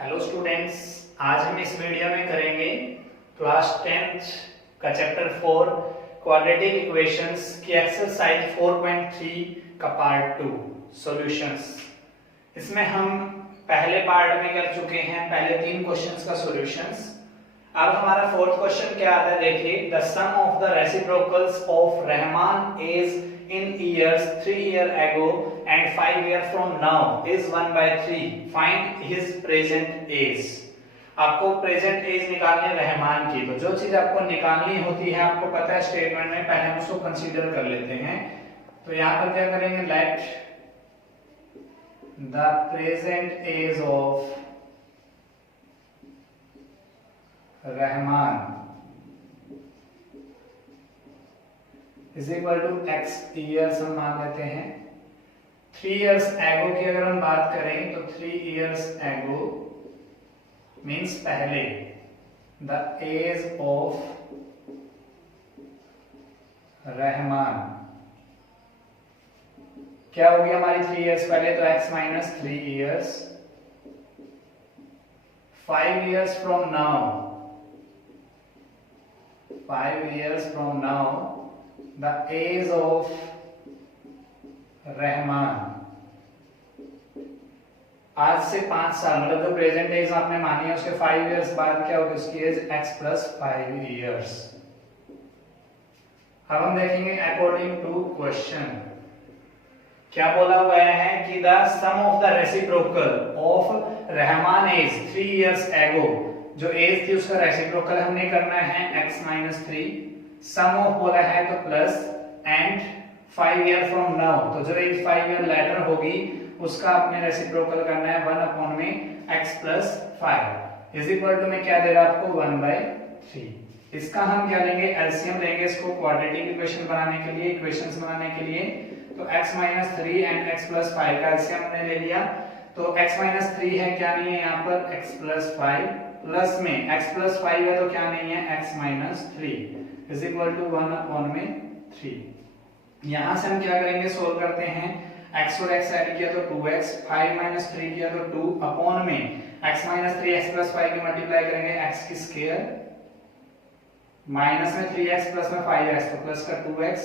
Hello students, आज हम इस वीडियो में करेंगे क्लास 10th का चैप्टर 4 क्वाड्रेटिक इक्वेशंस की एक्सरसाइज 4.3 का पार्ट 2 सॉल्यूशंस। इसमें हम पहले पार्ट में कर चुके हैं पहले 3 क्वेश्चंस का सॉल्यूशंस। अब हमारा फोर्थ क्वेश्चन क्या आता है, देखिए the sum of the reciprocals of Rahman is in years 3 years ago and 5 years from now is 1/3. Find his present age. आपको प्रेजेंट एज निकालनी है रहमान की। तो जो चीज आपको निकालनी होती है आपको पता है स्टेटमेंट में, पहले हम उसको कंसीडर कर लेते हैं। तो यहां पर क्या करेंगे, let the present age of Rahman is equal to X years हम मान लेते हैं। 3 years एगो की अगर हम बात करें तो 3 years एगो मीन्स पहले, द एज ऑफ रहमान क्या होगी हमारी 3 years पहले, तो x minus 3 years। 5 years from now, 5 years from now the age of Rahman आज से 5 साल, मतलब जो प्रेजेंट एज आपने मानी है उसके 5 years बाद क्या होगी उसकी एज x प्लस 5 years। अब हम देखेंगे अकॉर्डिंग टू क्वेश्चन क्या बोला हुआ है कि the sum of the reciprocal of Rahman age 3 years एगो, जो एज थी उसका रेसिप्रोकल हमने करना है x माइनस 3, सम ऑफ बोला है तो plus, and 5 year from now, तो जो एज 5 year लेटर होगी उसका अपने रेसिप्रोकल करना है 1 अपॉन में x plus 5 is equal to में क्या दे रहा है आपको 1/3। इसका हम क्या लेंगे, एलसीएम लेंगे इसको क्वाड्रेटिक इक्वेशन बनाने के लिए, इक्वेशंस बनाने के लिए। तो x minus 3 and x plus 5 का एलसीएम हमने ले लिया। तो x माइनस 3 है, क्या नहीं है यहाँ पर x प्लस 5, प्लस में x प्लस 5 है तो क्या नहीं है x minus 3 is equal to 1 upon में 3। यहां से हम क्या करेंगे, सोल्व करते हैं। x और x ऐड किया तो 2x, 5 माइनस 3 किया तो 2 अपॉन में x माइनस 3 x प्लस 5 की मल्टीप्लाई करेंगे x की स्क्वायर, माइनस में 3x प्लस में 5x तो प्लस का 2x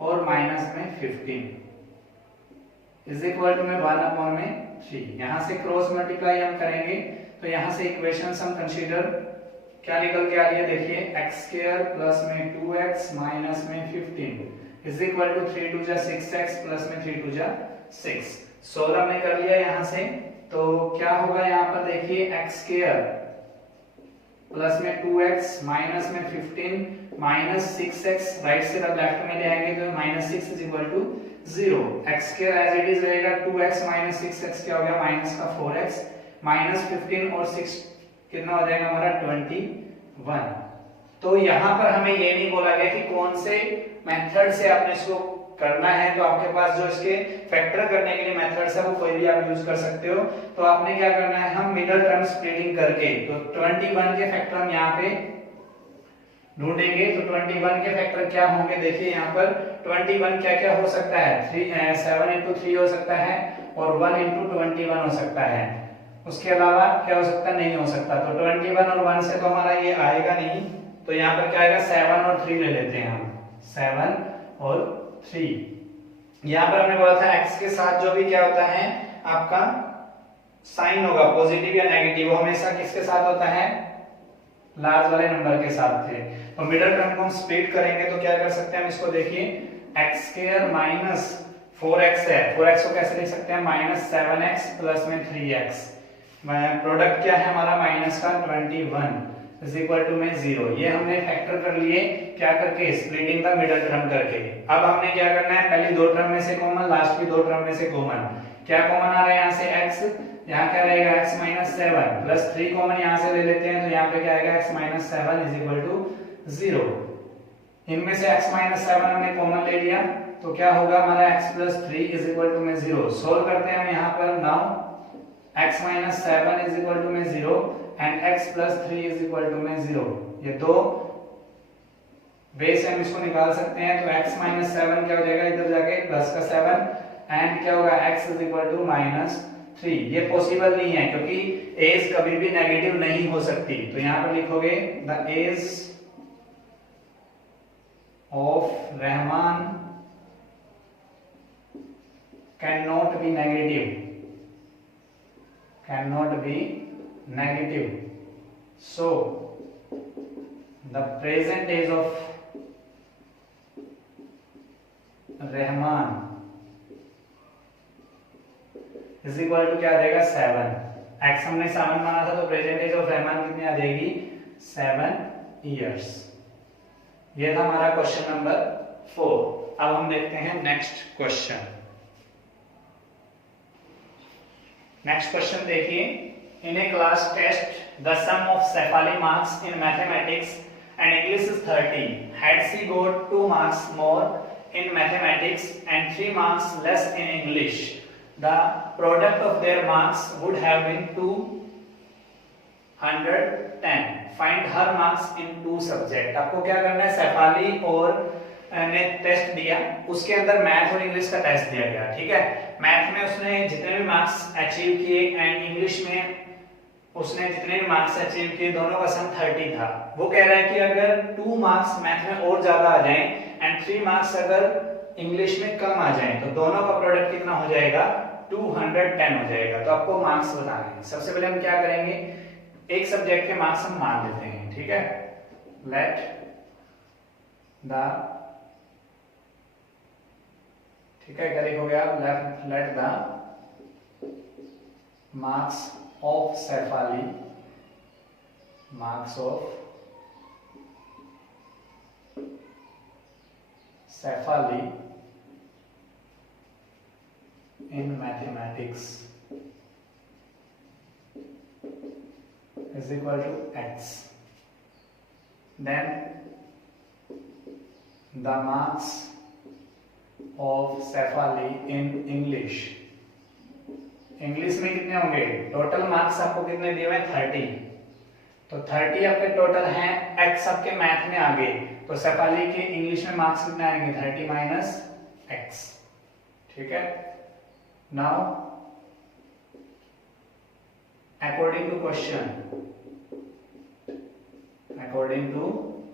और माइनस में 15 इज इक्वल टू में 1 अपॉन में 3। यहां से क्रॉस मल्टीप्लाई हम करेंगे तो यहां से इक्वेशंस हम कंसीडर क्या निकल के आ रही है, देखिए x स्क्वायर प्लस में 2x माइनस में 15 इज इक्वल टू 3 2 जा 6x प्लस में 3 2 जा 6। सोल्व हमने कर लिया यहां से, तो क्या होगा यहाँ पर देखिए x स्क्वायर प्लस में 2x माइनस में 15 माइनस 6x, राइट से लेफ्ट में ले आएंगे तो minus 6 is equal to 0। x square as it is रहेगा 2x माइनस 6x क्या हो गया माइनस का 4x, माइनस 15 और 6 कितना हो जाएगा हमारा 21। तो यहाँ पर हमें ये नहीं बोला गया कि कौन से मेथड से आपने इसको करना है, तो आपके पास जो इसके फैक्टर करने के लिए मेथड्स है वो कोई भी आप यूज कर सकते हो। तो आपने क्या करना है, हम मिडिल टर्म स्प्लिटिंग करके तो 21 के फैक्टर हम यहाँ पे ढूंढेंगे। तो 21 के फैक्टर क्या होंगे, देखिए यहाँ पर 21 क्या क्या हो सकता है, 7 into 3 हो सकता है और 1 into 21 हो सकता है। उसके अलावा क्या हो सकता, नहीं हो सकता। तो 21 और 1 से तो हमारा ये आएगा नहीं, तो यहाँ पर क्या आएगा 7 और 3 ले लेते हैं हम, 7 और 3। यहाँ पर हमने बोला था x के साथ जो भी क्या होता है आपका साइन होगा पॉजिटिव या नेगेटिव, वो हमेशा किसके साथ होता है, लार्ज वाले नंबर के साथ थे। तो मिडिल टर्म को हम स्प्लिट करेंगे तो क्या कर सकते हैं हम इसको, देखिए x स्क्वायर माइनस 4x है, 4x को कैसे लिख सकते हैं माइनस 7x प्लस में 3x, प्रोडक्ट क्या है हमारा माइनस का 21 इज इक्वल टू में 0। ये हमने फैक्टर कर लिए क्या करके, स्प्लिटिंग द मिडिल टर्म करके। अब हमने क्या करना है, पहली 2 टर्म में से कॉमन, लास्ट की 2 टर्म में से कॉमन। क्या कॉमन आ रहा है यहाँ से x, यहाँ क्या रहेगा x माइनस 7 प्लस 3 कॉमन यहाँ से ले लेते हैं तो यहाँ पे क्या आएगा x minus 7 is equal to 0। इनमें से x माइनस 7 हमने कॉमन ले लिया तो क्या होगा हमारा x plus 3 is equal to में 0। सोल्व करते हैं हम यहाँ पर, now x minus 7 is equal to में 0 and x plus 3 is equal to में 0। ये दो बेस हम इसको निकाल सकते हैं। तो x माइनस 7 क्या हो जाएगा, इधर जाके प्लस का 7 एंड क्या होगा x is equal to minus 3। ये पॉसिबल नहीं है क्योंकि एज कभी भी नेगेटिव नहीं हो सकती। तो यहां पर लिखोगे the age of Rahman can not be negative, cannot be negative, so the present age of Rahman is equal to क्या आ जाएगा 7। एक्स हमने 7 माना था तो प्रेजेंट एज ऑफ रहमान कितनी आ जाएगी 7 इयर्स। ये था हमारा क्वेश्चन नंबर 4। अब हम देखते हैं नेक्स्ट क्वेश्चन। नेक्स्ट क्वेश्चन देखिए, in a class test the sum of Shefali marks in mathematics and English is 30. Had she got 2 marks more in mathematics and 3 marks less in English, the product of their marks would have been 210. Find her marks in 2 subject. आपको क्या करना है, Shefali और ने test दिया, उसके अंदर math और इंग्लिश का टेस्ट दिया गया, ठीक है। मैथ में उसने जितने भी मार्क्स अचीव किए एंड इंग्लिश में उसने जितने भी मार्क्स अचीव किए, दोनों का सम 30 था। वो कह रहा है कि अगर 2 मार्क्स मैथ में और ज्यादा आ जाएं एंड 3 मार्क्स अगर इंग्लिश में कम आ जाएं तो दोनों का प्रोडक्ट कितना हो जाएगा 210 हो जाएगा। तो आपको मार्क्स बताने हैं। सबसे पहले हम क्या करेंगे, एक सब्जेक्ट के मार्क्स हम मान लेते हैं, ठीक है। लेट द, ठीक है, क्या लिखोगे आप, let the marks of Shefali, marks of Shefali in mathematics is equal to x. Then the marks of Shefali in English, English में कितने होंगे, टोटल मार्क्स आपको कितने दिए हुए हैं 30, तो 30 आपके टोटल हैं, x आपके मैथ में आ गए, तो Shefali के इंग्लिश में मार्क्स कितने आएंगे 30 माइनस x, ठीक है। नाउ अकॉर्डिंग टू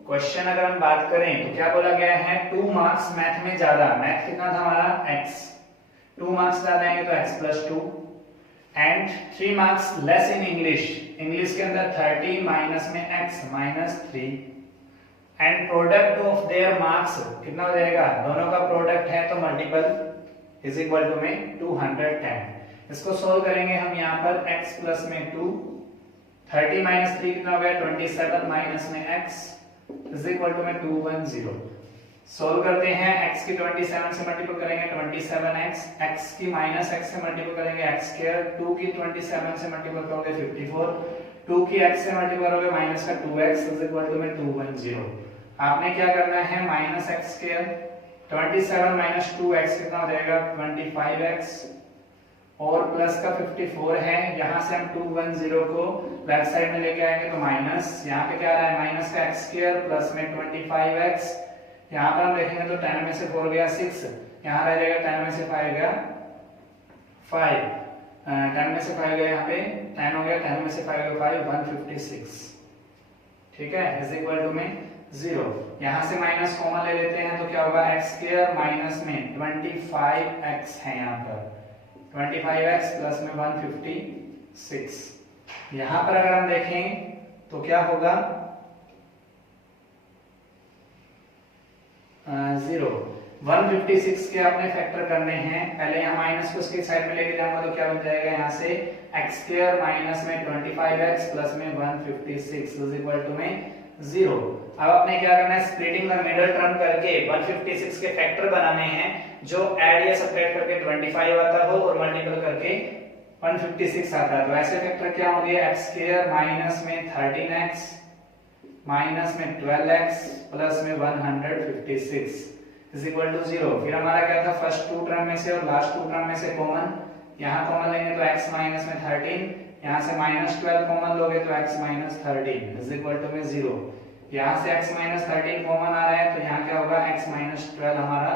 क्वेश्चन अगर हम बात करें तो क्या बोला गया है, 2 मार्क्स मैथ में ज्यादा, मैथ कितना था हमारा x, 2 मार्क्स ज्यादा आएंगे तो x plus 2 and 3 marks less in English, English के अंदर 30 माइनस में x minus 3 and product of their marks कितना हो जाएगा, दोनों का प्रोडक्ट है तो मल्टीपल इज इक्वल टू में 210। इसको सोल्व करेंगे हम यहाँ पर x प्लस में 2, 30 माइनस 3 कितना हो गया 27 माइनस में x इज इक्वल टू में 210। सोल्व करते हैं, x की 27 से मल्टीपल करेंगे 27x, x की माइनस x से मल्टीपल करेंगे x स्क्वायर, 2 की 27 से मल्टीपल करोगे 54, 2 की x से मल्टीपल करोगे माइनस का 2x इज इक्वल टू में 210। आपने क्या करना है, minus x square 27 minus 2x कितना हो जाएगा 25x और प्लस का 54 है, यहाँ से हम 210 को लेफ्ट साइड में लेके आएंगे तो माइनस, यहाँ पे क्या आ रहा है माइनस का x स्क्वायर प्लस में 25x, यहाँ पर हम देखेंगे तो 10 में से 4 गया 6, यहाँ रह जाएगा 10 में से 5 गया 5, 10 में से 5 गया यहाँ पे 10 हो गया, 10 में से 5 गया 5, 156, ठीक है, इज इक्वल टू में 0। यहाँ से माइनस कॉमन ले लेते हैं तो क्या होगा x स्क्वायर माइनस में 25x है यहाँ पर 25x प्लस में 156। यहाँ पर अगर हम देखें तो क्या होगा 0, 156 के आपने फैक्टर करने हैं, पहले यहाँ माइनस को उसके साइड में लेके जाऊंगा तो क्या बन जाएगा यहाँ से x स्क्वायर माइनस में 25x प्लस में 156 इज इक्वल टू में 0। अब आपने क्या करना है, स्प्लिटिंग द मिडिल टर्म करके 156 के फैक्टर बनाने हैं जो ऐड या सब्ट्रैक्ट करके 25 आता हो और मल्टीपल करके 156 आता है। तो ऐसे फैक्टर क्या होंगे, x स्क्वायर माइनस में 13x माइनस में 12x प्लस में 156 इज इक्वल टू 0। फिर हमारा क्या था, फर्स्ट 2 टर्म में से और लास्ट 2 टर्म में से कॉमन, यहाँ कॉमन लेंगे तो x माइनस में 13, यहाँ से माइनस 12 कॉमन लोगे तो x minus 13 is equal to में 0। यहाँ से x माइनस 13 कॉमन आ रहा है तो यहाँ क्या होगा, x माइनस 12 हमारा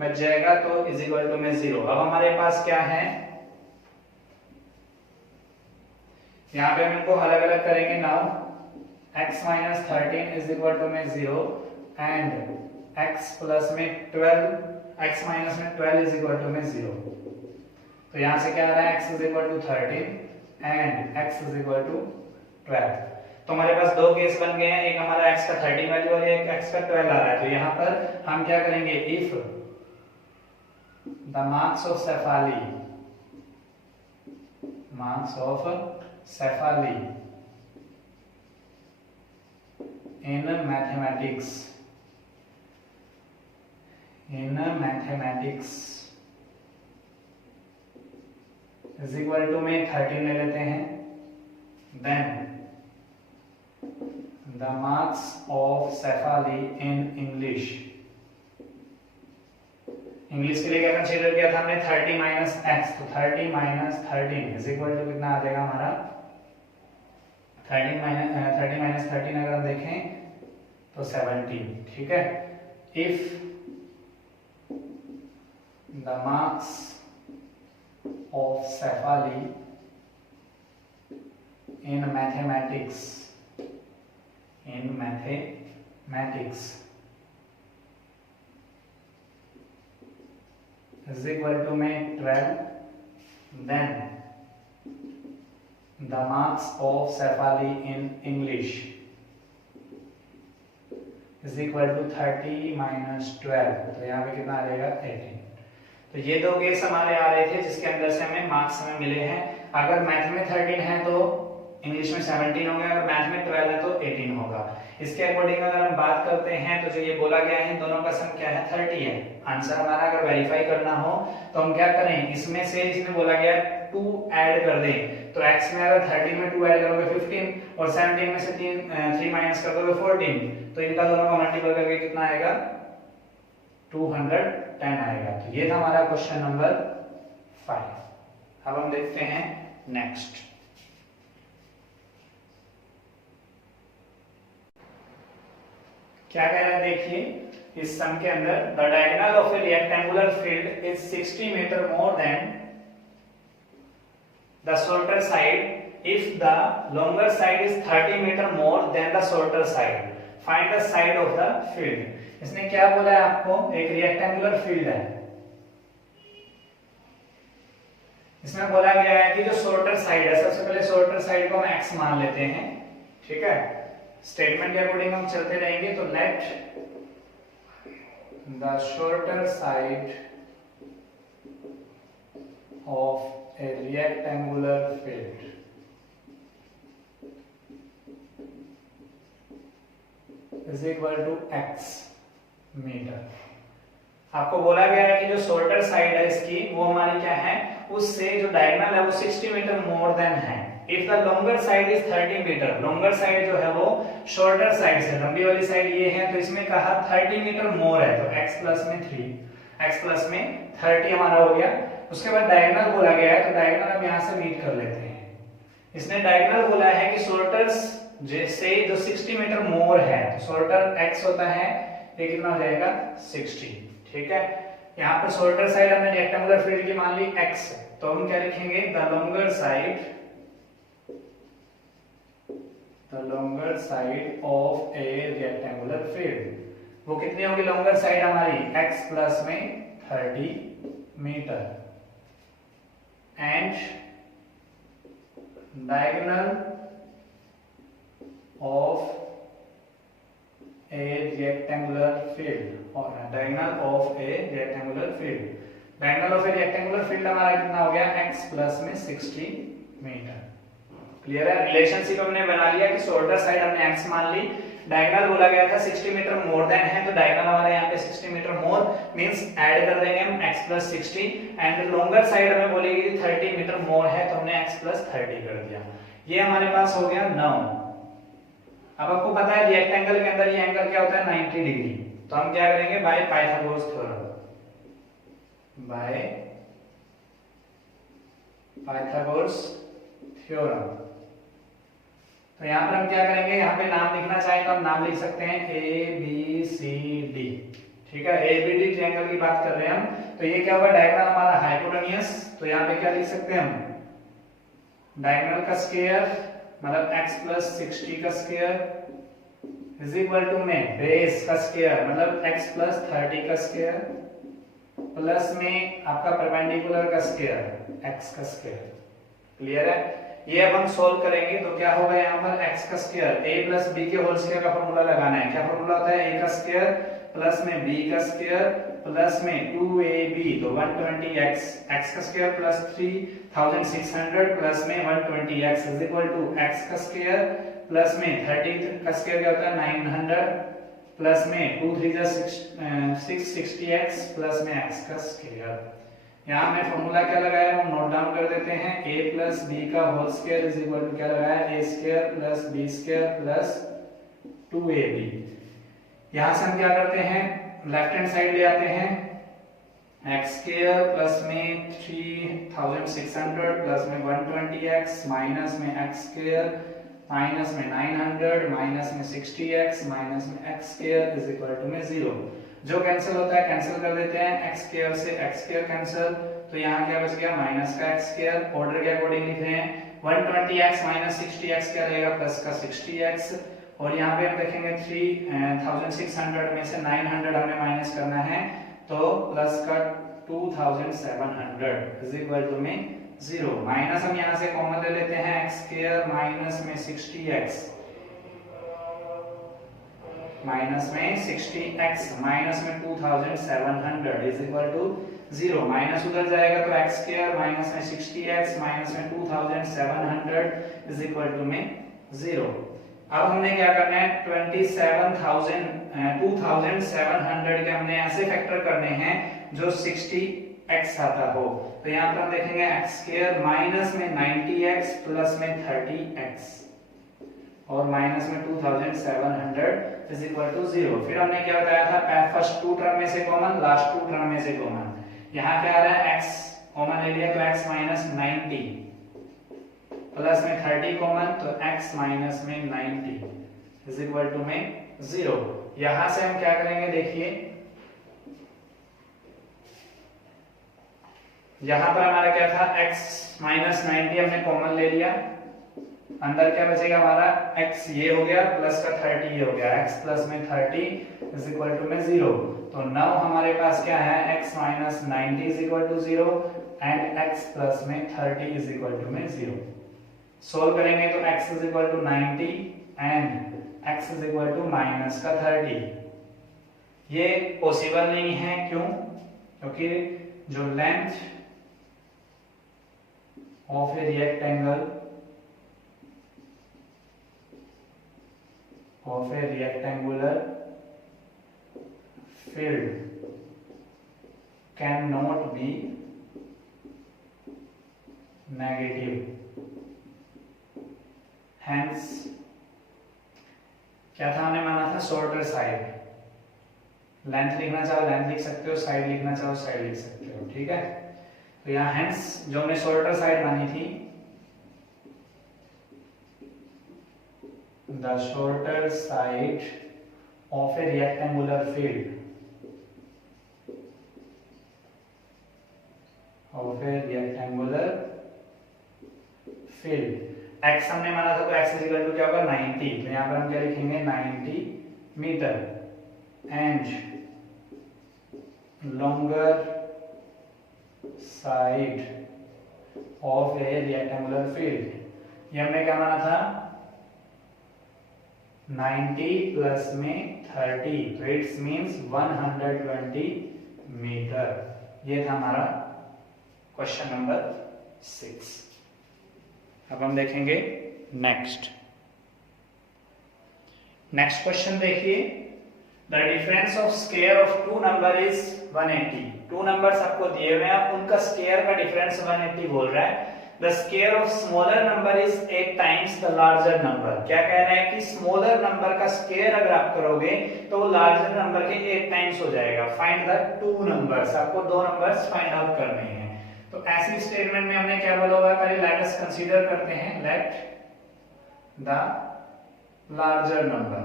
बच जाएगा तो इज इक्वल टू में 0। अब हमारे पास क्या है, यहाँ पे हम इनको अलग अलग करेंगे। Now x minus 13 is equal to में 0 एंड x प्लस में 12, x माइनस में 12 इज इक्वल टू में 0। तो यहाँ से क्या आ रहा है, x is equal to 13 and x is equal to 12। तो हमारे पास दो केस बन गए हैं, एक हमारा x का 13 वैल्यू और एक x का 12 आ रहा है। तो यहाँ पर हम क्या करेंगे, if the marks of Cephali in mathematics is equal to में 13 ले लेते हैं, then the marks of Cephali in English के लिए क्या कंसीडर किया था हमने, 30 माइनस एक्स। तो 30 माइनस 13 इज इक्वल टू कितना आ जाएगा हमारा, 30 माइनस 13 अगर हम देखें तो 17। ठीक है, if the marks of Cephali in mathematics is equal to में 12, then the marks of Cephali in English is equal to 30 minus 12। तो यहाँ पे कितना आ जाएगा, 18। तो ये दो केस हमारे आ रहे थे जिसके अंदर से हमें मार्क्स हमें मिले हैं। अगर मैथ में 13 है तो इंग्लिश में 17 होगा, अगर मैथ में 12 है तो 18 होगा। इसके अकॉर्डिंग अगर हम बात करते हैं तो जो ये बोला गया है, दोनों का सम क्या है, 30 है। आंसर हमारा अगर वेरीफाई करना हो तो हम क्या करें, इसमें से इसमें बोला गया 2 ऐड कर दें। तो x में अगर 30 में 2 ऐड करोगे 15 और 17 में से 3 माइनस कर दोगे 14। तो इनका दोनों का मल्टीपल करके कितना आएगा, 210 आएगा। तो ये था हमारा क्वेश्चन नंबर 5। अब हम देखते हैं नेक्स्ट। क्या कह रहा है देखिए, इस सम के अंदर the diagonal of a rectangular field is 60 metre more than the shorter side if the longer side is 30 metre more than the shorter side, find the side of the field. इसने क्या बोला है आपको, एक rectangular field है, इसमें बोला गया है कि जो शॉर्टर साइड है, सबसे पहले शॉर्टर साइड को हम x मान लेते हैं। ठीक है, स्टेटमेंट के अकॉर्डिंग हम चलते रहेंगे। तो let the shorter side of a rectangular field is equal to x metre. आपको बोला गया है कि जो शॉर्टर साइड है इसकी, वो हमारी क्या है, उससे जो डायगोनल है वो 60 मीटर मोर देन है। If the longer side is 30 metre, longer side जो है वो शॉर्टर साइड से, लंबी वाली साइड ये है, तो इसमें कहा 30 मीटर मोर है, तो x प्लस में 3, x प्लस में 30 हमारा हो गया। उसके बाद डायगोनल बोला गया है, तो डायगोनल हम यहाँ से मीट कर लेते हैं। इसने डायगोनल बोला है कि शॉर्टर्स जैसे जो 60 मीटर मोर है, तो शॉर्टर x होता है, ये कितना हो जाएगा 60। ठीक है, यहाँ पर शॉर्टर साइड हमने रेक्टेंगुलर फील्ड की मान ली x, तो हम क्या लिखेंगे, the longer side of a rectangular field. वो कितनी होगी लॉन्गर साइड हमारी, x प्लस में 30 metre and diagonal of a rectangular field और diagonal of a rectangular field, diagonal of a rectangular field हमारा कितना हो गया, x प्लस में 60 मीटर। क्लियर है, रिलेशनशिप हमने बना लिया कि शॉर्टर साइड हमने x मान ली, डायगोनल बोला गया था 60 मीटर मोर देन है, तो डायगोनल हमारा यहाँ पे 60 मीटर मोर मींस ऐड कर देंगे हम x plus 60 and longer side हमें बोलेगी 30 मीटर मोर है, तो हमने x प्लस 30 कर दिया। ये हमारे पास हो गया 9। अब आपको पता है रेक्टेंगल के अंदर ये एंगल क्या होता है, 90 डिग्री। तो हम क्या करेंगे, बाय पाइथागोरस थ्योरम। तो यहाँ पर हम क्या करेंगे, यहाँ पे नाम लिखना चाहें तो हम नाम लिख सकते हैं ABCD। ठीक है, ABD ट्रायंगल की बात कर रहे हैं हम। तो ये क्या होगा, डायगोनल हमारा हाइपोटेन्यूस, तो यहाँ पे क्या लिख सकते हैं हम, डायगोनल का स्क्वायर मतलब x प्लस 60 का स्क्वायर इज इक्वल टू में बेस का स्क्वायर मतलब x प्लस 30 का स्क्वायर प्लस में आपका परपेंडिकुलर का स्क्वायर x का स्क्वायर। क्लियर है? ये अब हम सोल्व करेंगे तो क्या होगा, यहाँ पर x का स्क्वायर a प्लस b के होल स्क्वायर का फॉर्मूला लगाना है। क्या फॉर्मूला होता है? a का स्क्वायर प्लस में b का स्क्वायर प्लस में 2ab तो 120x, x का स्क्वायर प्लस 3600 प्लस में 120x is equal to x का स्क्वायर प्लस में 30 का स्क्वायर क्या होता है 900 प्लस में 2 3 जा 660x प्लस में x का स्क्वायर। यहाँ हमने फॉर्मूला क्या लगाया वो नोट डाउन कर देते हैं। a प्लस b का whole square is equal to क्या लगाया a square plus b square plus 2ab। यहाँ से हम क्या करते हैं लेफ्ट हैंड साइड ले आते हैं x स्क्वायर प्लस में 3600 प्लस में 120x माइनस में x स्क्वायर माइनस में 900 माइनस में 60x माइनस में x square is equal to में 0। जो कैंसिल होता है कैंसिल कर देते हैं, x स्क्वायर से x स्क्वायर कैंसिल तो यहाँ क्या बच गया माइनस का x स्क्वायर। ऑर्डर के अकॉर्डिंग लिख रहे हैं 120x माइनस 60x क्या रहेगा प्लस का 60x और यहाँ पे हम देखेंगे 3600 में से 900 हमें माइनस करना है तो प्लस का 2700 इज इक्वल टू में 0। माइनस हम यहाँ से कॉमन ले लेते हैं x स्क्वायर माइनस में 60x माइनस में 60x माइनस में 2700 इज इक्वल टू 0। माइनस उधर जाएगा तो x स्क्वायर माइनस में 60x माइनस में 2700 इज इक्वल टू में 0। अब हमने क्या करना है 2700 के हमने ऐसे फैक्टर करने हैं जो 60x आता हो। तो यहाँ पर हम देखेंगे x स्क्वायर माइनस में 90x प्लस में 30x और माइनस में 2700 इज इक्वल टू 0। फिर हमने क्या बताया था फर्स्ट टू टर्म में से कॉमन लास्ट टू टर्म में से कॉमन। यहाँ क्या आ रहा है x कॉमन ले लिया तो x माइनस 90 प्लस में 30 कॉमन तो x माइनस में 90 इज इक्वल टू में 0। यहां से हम क्या करेंगे देखिए यहां पर हमारा क्या था x माइनस 90 हमने कॉमन ले लिया, अंदर क्या बचेगा हमारा x ये हो गया प्लस का 30 ये हो गया x प्लस में 30 इज इक्वल टू में 0। तो नाउ हमारे पास क्या है x minus 90 is equal to 0 and x plus में 30 इज इक्वल टू में 0। सोल्व करेंगे तो x is equal to 90 and x is equal to minus का 30। ये पॉसिबल नहीं है क्यों? क्योंकि जो length of a rectangle of a rectangular field cannot be negative, hence क्या था हमने माना था शॉर्टर साइड। लेंथ लिखना चाहो लेंथ लिख सकते हो, साइड लिखना चाहो साइड लिख सकते हो, ठीक है। तो यहाँ हेंस जो हमने शॉर्टर साइड मानी थी the shorter side of a rectangular field x हमने माना था तो x इज इक्वल टू क्या होगा 90। तो यहाँ पर हम क्या लिखेंगे 90 metre and longer side of a rectangular field। ये हमने क्या माना था 90 प्लस में 30 तो इट्स मींस 120 मीटर। ये था हमारा क्वेश्चन नंबर 6। अब हम देखेंगे नेक्स्ट क्वेश्चन देखिए the difference of square of two number is 180। Two numbers आपको दिए हुए हैं उनका स्क्वायर का डिफरेंस 180 बोल रहा है। The square of smaller number is 8 times the larger number। क्या कह रहे हैं कि स्मॉलर नंबर का स्क्वायर अगर आप करोगे तो वो लार्जर नंबर के 8 टाइम्स हो जाएगा। फाइंड द टू नंबर्स, आपको दो नंबर्स फाइंड आउट करने हैं। तो ऐसी स्टेटमेंट में हमने क्या बोला हुआ है, पहले लेट अस कंसीडर करते हैं let the larger number,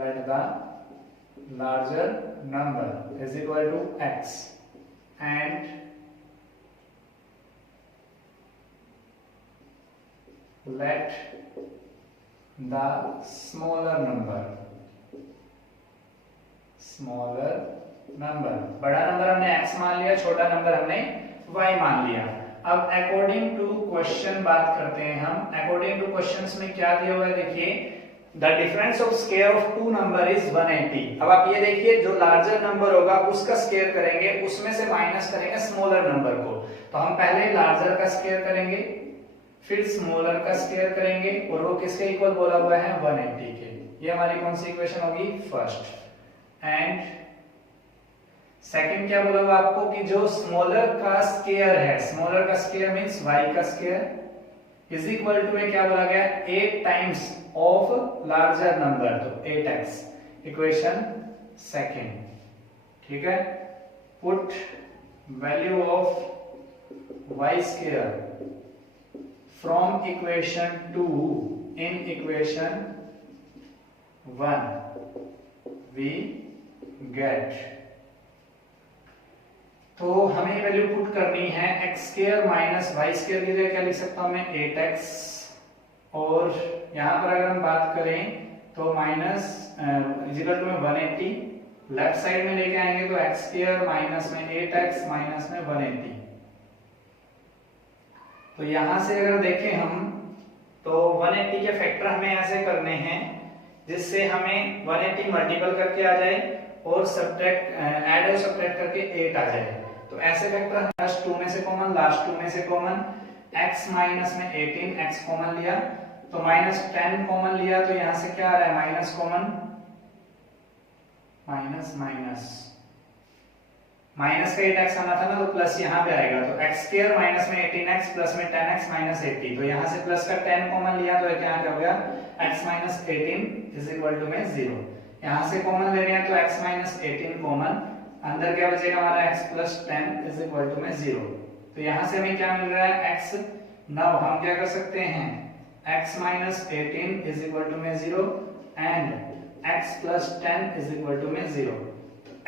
let the larger number is equal to x and let the smaller number, बड़ा नंबर हमने x मान लिया, छोटा नंबर हमने y मान लिया। अब अकॉर्डिंग टू क्वेश्चन बात करते हैं हम। अकॉर्डिंग टू क्वेश्चंस में क्या दिया हुआ है, देखिए the difference of square of two number is 180। अब आप ये देखिए, जो लार्जर नंबर होगा उसका स्क्वायर करेंगे, उसमें से माइनस करेंगे स्मॉलर नंबर को। तो हम पहले लार्जर का स्क्वायर करेंगे, फिर स्मॉलर का स्क्वायर करेंगे, और वो किसके इक्वल बोला हुआ है, 180 के। ये हमारी कौन सी इक्वेशन होगी, फर्स्ट। एंड सेकंड क्या बोला हुआ आपको कि जो स्मॉलर का स्क्वायर है, स्मॉलर का स्क्वायर मींस y का स्क्वायर इज इक्वल टू में क्या बोला गया, 8 टाइम्स ऑफ लार्जर नंबर, तो 8x, इक्वेशन सेकंड। ठीक है, put value of y square from equation 2 in equation 1 we get. तो हमें वैल्यू पुट करनी है x square minus Y square की जगह क्या लिख सकता हूं मैं, 8x, और यहां पर अगर हम बात करें तो माइनस इक्वल टू में 180, लेफ्ट साइड में लेके आएंगे तो x स्क्वायर माइनस में 8x माइनस में 180। तो यहां से अगर देखें हम तो 180 के फैक्टर हमें ऐसे करने हैं जिससे हमें 180 मल्टीपल करके आ जाए और सब्ट्रैक्ट ऐड और सब्ट्रैक्ट करके 8 आ जाए। तो ऐसे फैक्टर लास्ट 2 में से कॉमन, लास्ट 2 में से कॉमन, x माइनस में 18, x कॉमन लिया तो माइनस 10 कॉमन लिया, तो यहां से क्या आ रहा है, minus common, minus minus minus का 8x आना था ना, तो प्लस यहां पे आएगा, तो x स्क्वायर माइनस में 18x प्लस में 10x माइनस 80। तो यहां से प्लस का 10 कॉमन लिया तो क्या हो गया, x minus 18 is equal to में 0। यहां से कॉमन ले रहे हैं तो x माइनस 18 कॉमन, अंदर क्या बचेगा हमारा x plus 10 is equal to में 0। तो यहां से हमें क्या मिल रहा है, x। नाउ हम क्या कर सकते हैं, x minus 18 is equal to में 0 and x plus 10 is equal to में 0।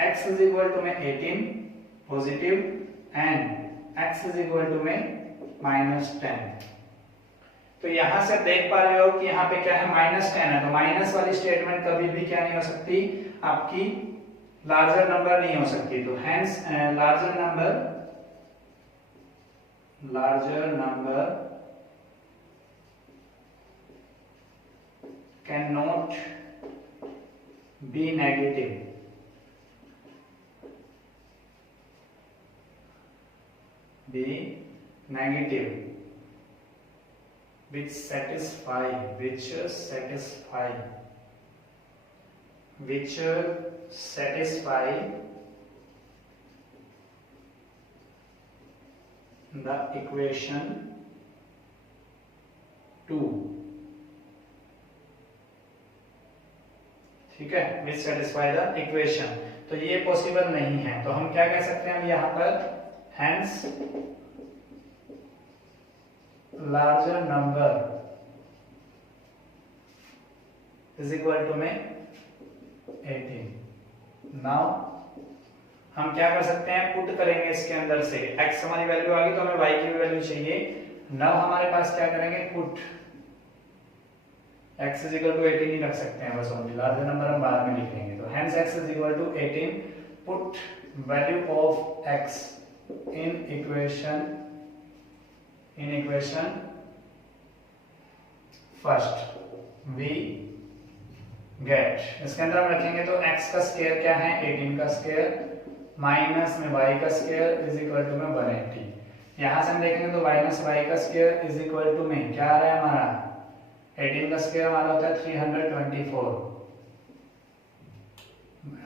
x इज इक्वल टू में 18 positive and x is equal to में माइनस 10। तो यहां से देख पा रहे हो कि यहाँ पे क्या है, माइनस 10 है, तो माइनस वाली स्टेटमेंट कभी भी क्या नहीं हो सकती, आपकी लार्जर नंबर नहीं हो सकती। तो hence larger number can not be negative, which satisfy the equation 2। ठीक है, which satisfy the equation, तो ये पॉसिबल नहीं है। तो हम क्या कह सकते हैं यहाँ पर, hence larger number is equal to में 18। नाउ हम क्या कर सकते हैं, पुट करेंगे इसके अंदर से, x हमारी वैल्यू आ गई तो हमें y की भी वैल्यू चाहिए। नाउ हमारे पास क्या करेंगे, put x is equal to 18 ही रख सकते हैं बस, ओनली लार्जर नंबर हम बाद में लिखेंगे। तो hence x is equal to 18, put value of x in equation first we get. इसके अंदर हम रखेंगे तो x का स्क्वायर क्या है, 18 का स्क्वायर माइनस में y का स्क्वायर इज इक्वल टू में 180। यहां से हम देखेंगे तो माइनस y का स्क्वायर इज इक्वल टू में क्या आ रहा है हमारा, 18 का स्क्वायर हमारा होता है 324,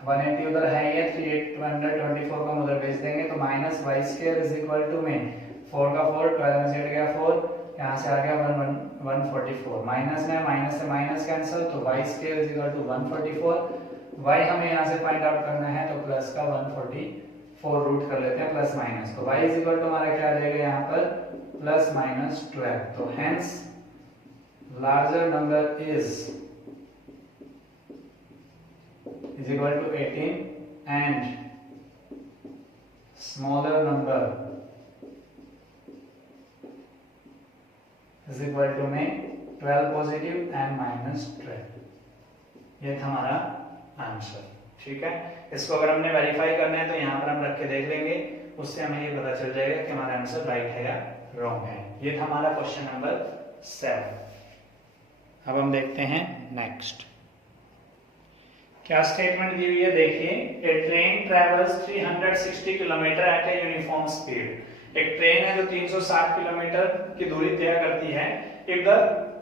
180 उधर है ये, 324 को हम उधर भेज देंगे तो minus y square is equal to में 4 का 4, 12 में से हट गया 4, यहाँ से आ गया 144, माइनस में माइनस से माइनस कैंसिल, तो y square is equal to 144। y हमें यहाँ से फाइंड आउट करना है तो प्लस का 144 रूट कर लेते हैं, प्लस माइनस, तो y इज इक्वल टू हमारा क्या आ जाएगा यहाँ पर, प्लस माइनस 12। तो hence larger number is equal to 18 and smaller number is equal to में 12 पॉजिटिव एंड -12। ये था हमारा आंसर। ठीक है, इसको अगर हमने वेरीफाई करना है तो यहाँ पर हम रख के देख लेंगे, उससे हमें ये पता चल जाएगा कि हमारा आंसर राइट है या रॉन्ग है। ये था हमारा क्वेश्चन नंबर 7। अब हम देखते हैं नेक्स्ट क्या स्टेटमेंट दी हुई है। देखिए, a train travels 360 kilometre at a uniform speed. एक ट्रेन है जो 360 किलोमीटर की दूरी तय करती है। If the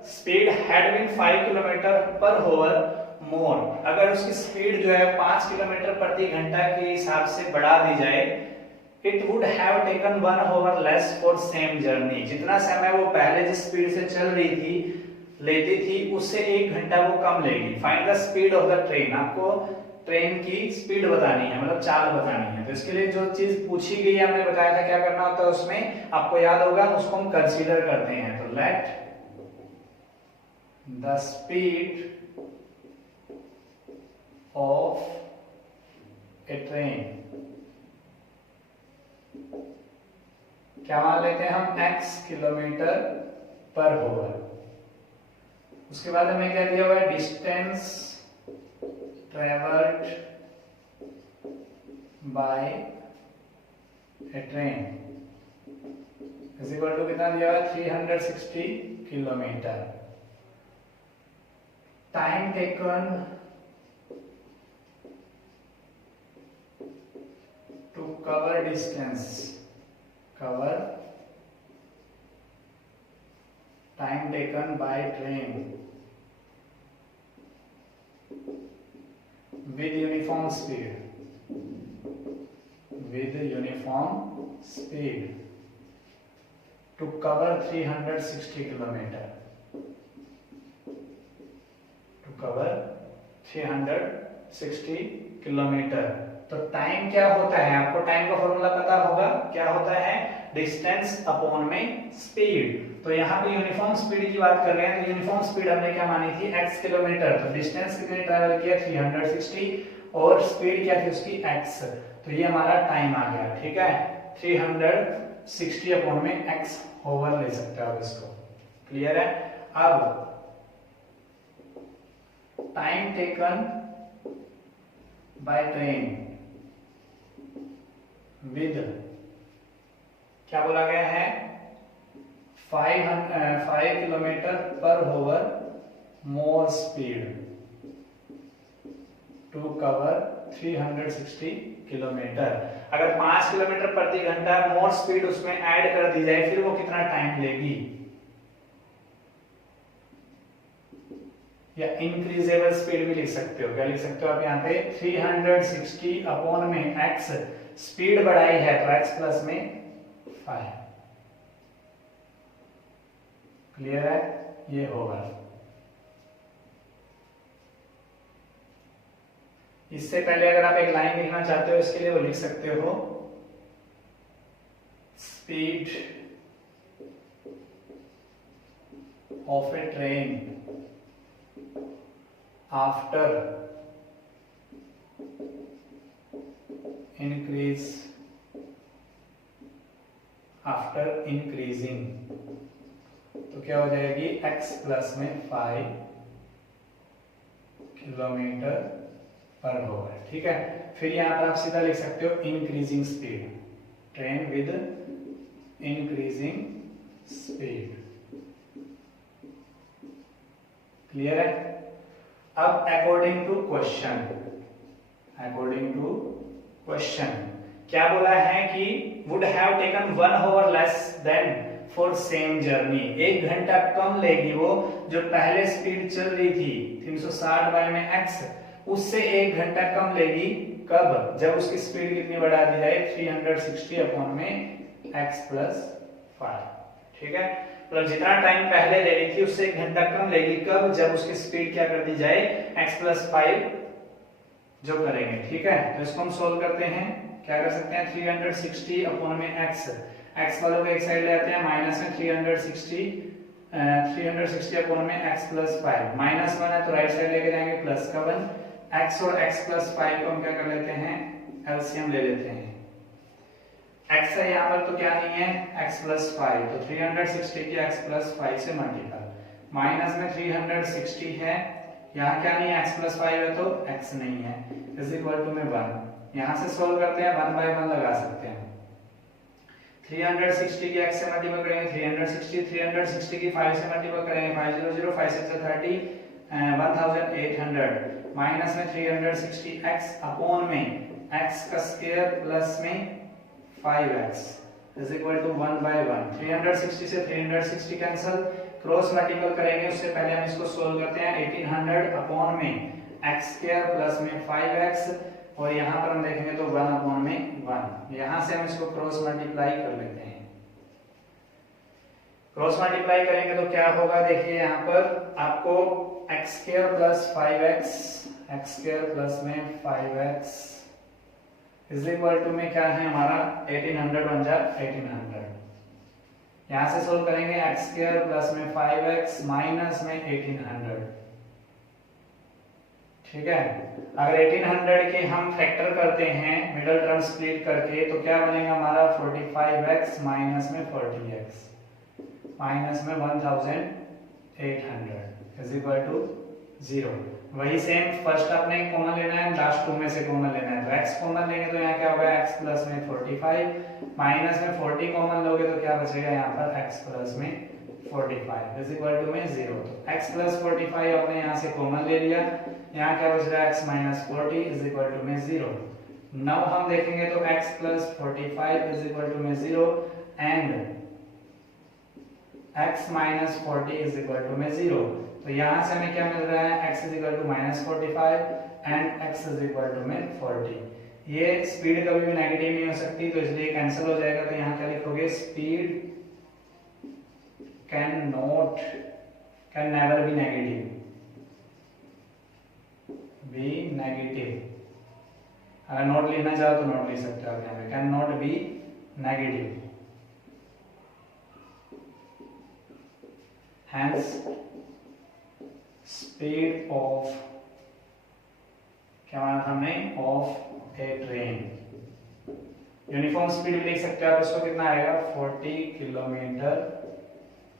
speed had been 5 kilometre per hour more, अगर उसकी स्पीड जो है 5 किलोमीटर प्रति घंटा के हिसाब से बढ़ा दी जाए, it would have taken 1 our less for same journey. जितना समय वो पहले जिस स्पीड से चल रही थी लेती थी उससे 1 घंटा वो कम लेगी। Find the speed of the train, आपको ट्रेन की स्पीड बतानी है, मतलब चाल बतानी है। तो इसके लिए जो चीज पूछी गई है, हमने बताया था क्या करना होता है उसमें, आपको याद होगा, उसको हम कंसीडर करते हैं। तो let the speed of a train, क्या मान लेते हैं हम, x किलोमीटर पर आवर। उसके बाद हमें क्या दिया हुआ है, distance travelled by a train is equal to कितना दिया हुआ है, 360 kilometre. Time taken to cover distance, cover time taken by train with uniform speed to cover 360 kilometer, to cover 360 kilometre. तो टाइम क्या होता है, आपको टाइम का फॉर्मूला पता होगा, क्या होता है, डिस्टेंस अपॉन में स्पीड। तो यहाँ पे यूनिफॉर्म स्पीड की बात कर रहे हैं, तो यूनिफॉर्म स्पीड हमने क्या मानी थी, x किलोमीटर। तो डिस्टेंस कितने ट्रैवल किया, 360, और स्पीड क्या थी उसकी, x। तो ये हमारा टाइम आ गया। ठीक है, 360 अपॉन में x ओवर ले सकते हो आप इसको। क्लियर है। अब time taken by train with, क्या बोला गया है, 5 kilometre per hour more speed to cover 360 kilometre. अगर 5 किलोमीटर प्रति घंटा मोर स्पीड उसमें ऐड कर दी जाए, फिर वो कितना टाइम लेगी, या इंक्रीजेबल स्पीड भी लिख सकते हो। क्या लिख सकते हो आप यहाँ पे, 360 अपॉन में x, स्पीड बढ़ाई है तो x प्लस में 5। क्लियर है, ये होगा। इससे पहले अगर आप एक लाइन लिखना चाहते हो, इसके लिए वो लिख सकते हो, speed of a train after increasing, तो क्या हो जाएगी, x प्लस में 5 किलोमीटर पर आवर। ठीक है, फिर यहां पर आप सीधा लिख सकते हो increasing speed, train with increasing speed. Clear है। अब अकॉर्डिंग टू क्वेश्चन क्या बोला है कि would have taken 1 our less than for same journey, 1 घंटा कम लेगी वो, जो पहले स्पीड चल रही थी 360 बाय में x, उससे 1 घंटा कम लेगी। कब, जब उसकी स्पीड कितनी बढ़ा दी जाए, 360 अपॉन में x प्लस 5। ठीक है, मतलब जितना टाइम पहले ले रही थी उससे 1 घंटा कम लेगी। कब, जब उसकी स्पीड क्या कर दी जाए, x प्लस 5 जो करेंगे। ठीक है, तो इसको हम सोल्व करते हैं। क्या कर सकते हैं, 360 अपॉन में x वालों को एक साइड ले आते हैं, माइनस में 360 अपॉन में x प्लस 5, माइनस 1 है तो राइट साइड लेके जाएंगे, प्लस का 1, x और x प्लस 5 को हम क्या कर लेते हैं, एलसीएम ले लेते हैं। x है यहाँ पर तो क्या नहीं है x प्लस 5, तो 360 की x प्लस 5 से मल्टीपल, माइनस में 360 है, यहाँ क्या नहीं है x प्लस 5 है तो x नहीं है, इज इक्वल टू में 1। यहाँ से सोल्व करते हैं 1 बाय 1 लगा सकते हैं। 360 की x से मल्टीपल करेंगे 360 की 5 से मल्टीपल करेंगे 500 5 6 30 1800 माइनस में 360x अपॉन में x का स्क्वायर प्लस में 5x is equal to 1 by 1। 360 से 360 कैंसिल, क्रॉस मल्टीपल करेंगे उससे पहले हम इसको सोल्व करते हैं। 1800 अपॉन में x स्क्वायर प्लस में 5x और यहाँ पर हम देखेंगे तो 1 अपॉन में 1, यहाँ से हम इसको क्रॉस मल्टीप्लाई कर लेते हैं। क्रॉस मल्टीप्लाई करेंगे तो क्या होगा, देखिए यहाँ पर आपको x square plus 5x, x square plus में 5x इज इक्वल टू में क्या है हमारा 1800 बन जाए 1800। यहां से सोल्व करेंगे x स्क्वायर प्लस में 5x माइनस में 1800, ठीक है। अगर 1800 के हम फैक्टर करते हैं मिडिल टर्म स्प्लिट करके तो क्या बनेगा हमारा 45x माइनस में 40x माइनस में 1800 इज इक्वल टू 0। वही सेम फर्स्ट अपने कॉमन लेना है, लास्ट टू में से कॉमन लेना है, तो x कॉमन लेंगे तो यहाँ क्या होगा x प्लस में 45 माइनस में 40 कॉमन लोगे तो क्या बचेगा यहाँ पर x प्लस में 45 इज इक्वल टू में 0। तो x प्लस 45 हमने यहाँ से कॉमन ले लिया, यहाँ क्या बच रहा है x minus 40 is equal to में 0। नाउ हम देखेंगे तो x plus 45 is equal to में 0 and x minus 40 is equal to में 0। तो यहाँ से हमें क्या मिल रहा है x is equal to minus 45 and x is equal to में 40। ये स्पीड कभी भी नेगेटिव नहीं हो सकती तो इसलिए कैंसिल हो जाएगा। तो यहाँ क्या लिखोगे, speed can never be negative. अगर नोट लिखना चाहो तो नोट लिख सकते हो, यहाँ पे can not be negative, hence speed of क्या माना हमने of a train. Uniform speed भी लिख सकते हो आप, इसको कितना आएगा 40 किलोमीटर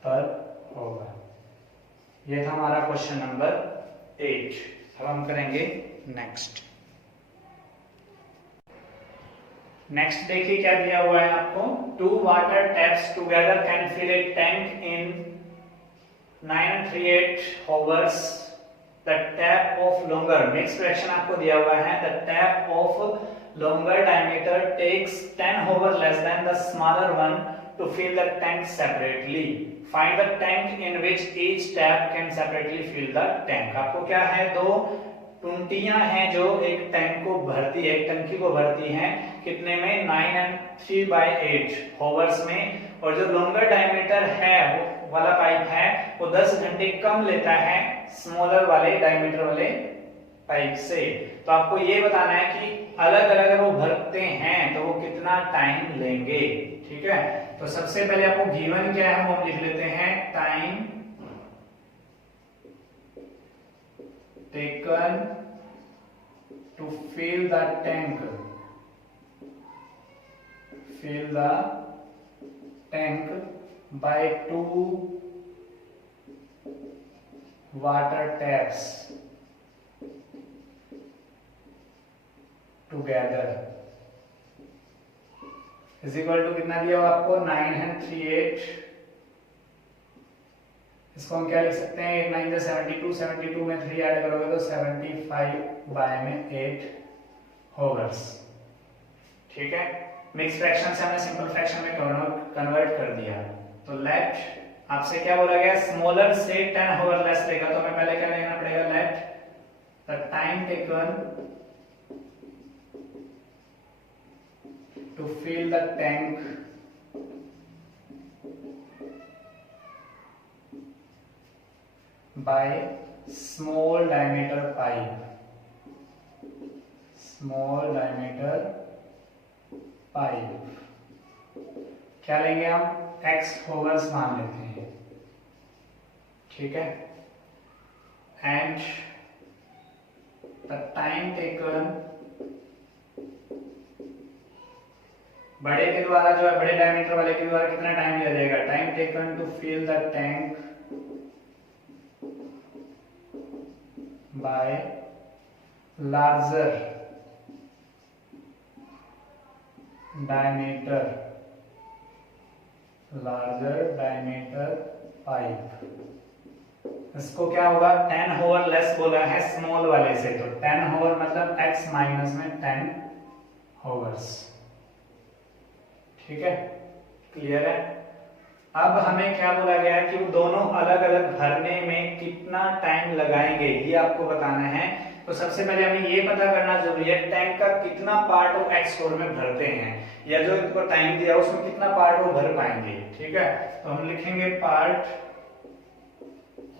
पर होगा। ये था हमारा क्वेश्चन नंबर 8। अब हम करेंगे नेक्स्ट। नेक्स्ट देखिए क्या दिया हुआ है आपको, 2 water taps together can fill a tank in 938 hours. The tap of longer, next fraction आपको दिया हुआ है, the tap of longer diameter takes 10 hours less than the smaller one to fill the tank separately. Find the tank in which each tap can separately fill the tank. आपको क्या है, दो टुंटियां हैं जो एक टैंक को भरती है, एक टंकी को भरती हैं, कितने में 9 and 3/8 hours में, और जो लॉन्गर डायमीटर है वो वाला पाइप है वो 10 घंटे कम लेता है स्मॉलर वाले डायमीटर वाले पाइप से। तो आपको ये बताना है कि अलग अलग अगर वो भरते हैं तो वो कितना टाइम लेंगे, ठीक है। तो सबसे पहले आपको गिवन क्या है हम लिख लेते हैं, time taken to fill the tank by 2 water taps together is equal to कितना दिया हुआ आपको 9 and 3/8। इसको हम क्या लिख सकते हैं, 8 9 72 में 3 ऐड करोगे तो 75/8 hours, ठीक है। मिक्स फ्रैक्शन से हमने सिंपल फ्रैक्शन में कन्वर्ट कर दिया। तो लेट आपसे क्या बोला गया, स्मॉलर से 10 hours लेस लेगा, तो हमें पहले क्या लेना पड़ेगा, let the time taken to fill the tank by small diameter pipe, क्या लेंगे हम, x hours मान लेते हैं, ठीक है। एंड द टाइम टेकन बड़े के द्वारा जो है, बड़े डायमीटर वाले के द्वारा कितना टाइम लिया जाएगा, time taken to fill the tank by larger diameter pipe. इसको क्या होगा, 10 होवर लेस बोला है स्मॉल वाले से, तो 10 होवर मतलब x माइनस में 10 होवर्स। ठीक है, क्लियर है। अब हमें क्या बोला गया है कि वो दोनों अलग अलग भरने में कितना टाइम लगाएंगे ये आपको बताना है। तो सबसे पहले हमें ये पता करना जरूरी है टैंक का कितना पार्ट वो x होवर में भरते हैं, या जो इनको टाइम दिया उसमें कितना पार्ट वो भर पाएंगे। ठीक है, तो हम लिखेंगे part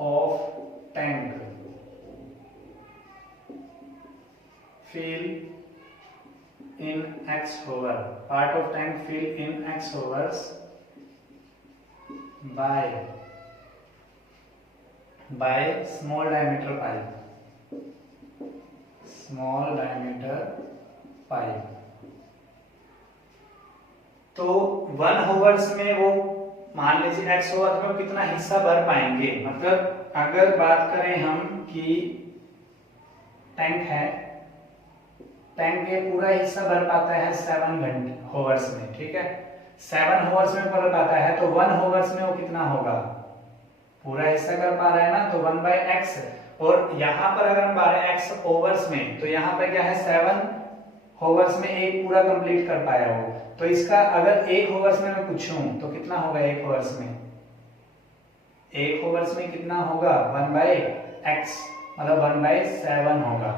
of tank fill in x hour, part of tank fill in x hours by small diameter pipe। तो 1 होवर्स में वो मान लीजिए x होवर्स में वो कितना हिस्सा भर पाएंगे, मतलब अगर बात करें हम कि टैंक है, टैंक ये पूरा हिस्सा भर पाता है 7 घंटे होवर्स में। ठीक है, 7 होवर्स में भर पाता है, तो 1 होवर्स में वो कितना होगा, पूरा हिस्सा कर पा रहा है ना, तो 1/x। और यहाँ पर अगर हम 12x होवर्स में, तो यहाँ पर क्या है 7 होवर्स में एक पूरा कंप्लीट कर पाया वो, तो इसका अगर 1 होवर्स में मैं पूछूं तो कितना होगा 1 होवर्स में, 1 होवर्स में कितना होगा 1/x, मतलब 1/7 होगा।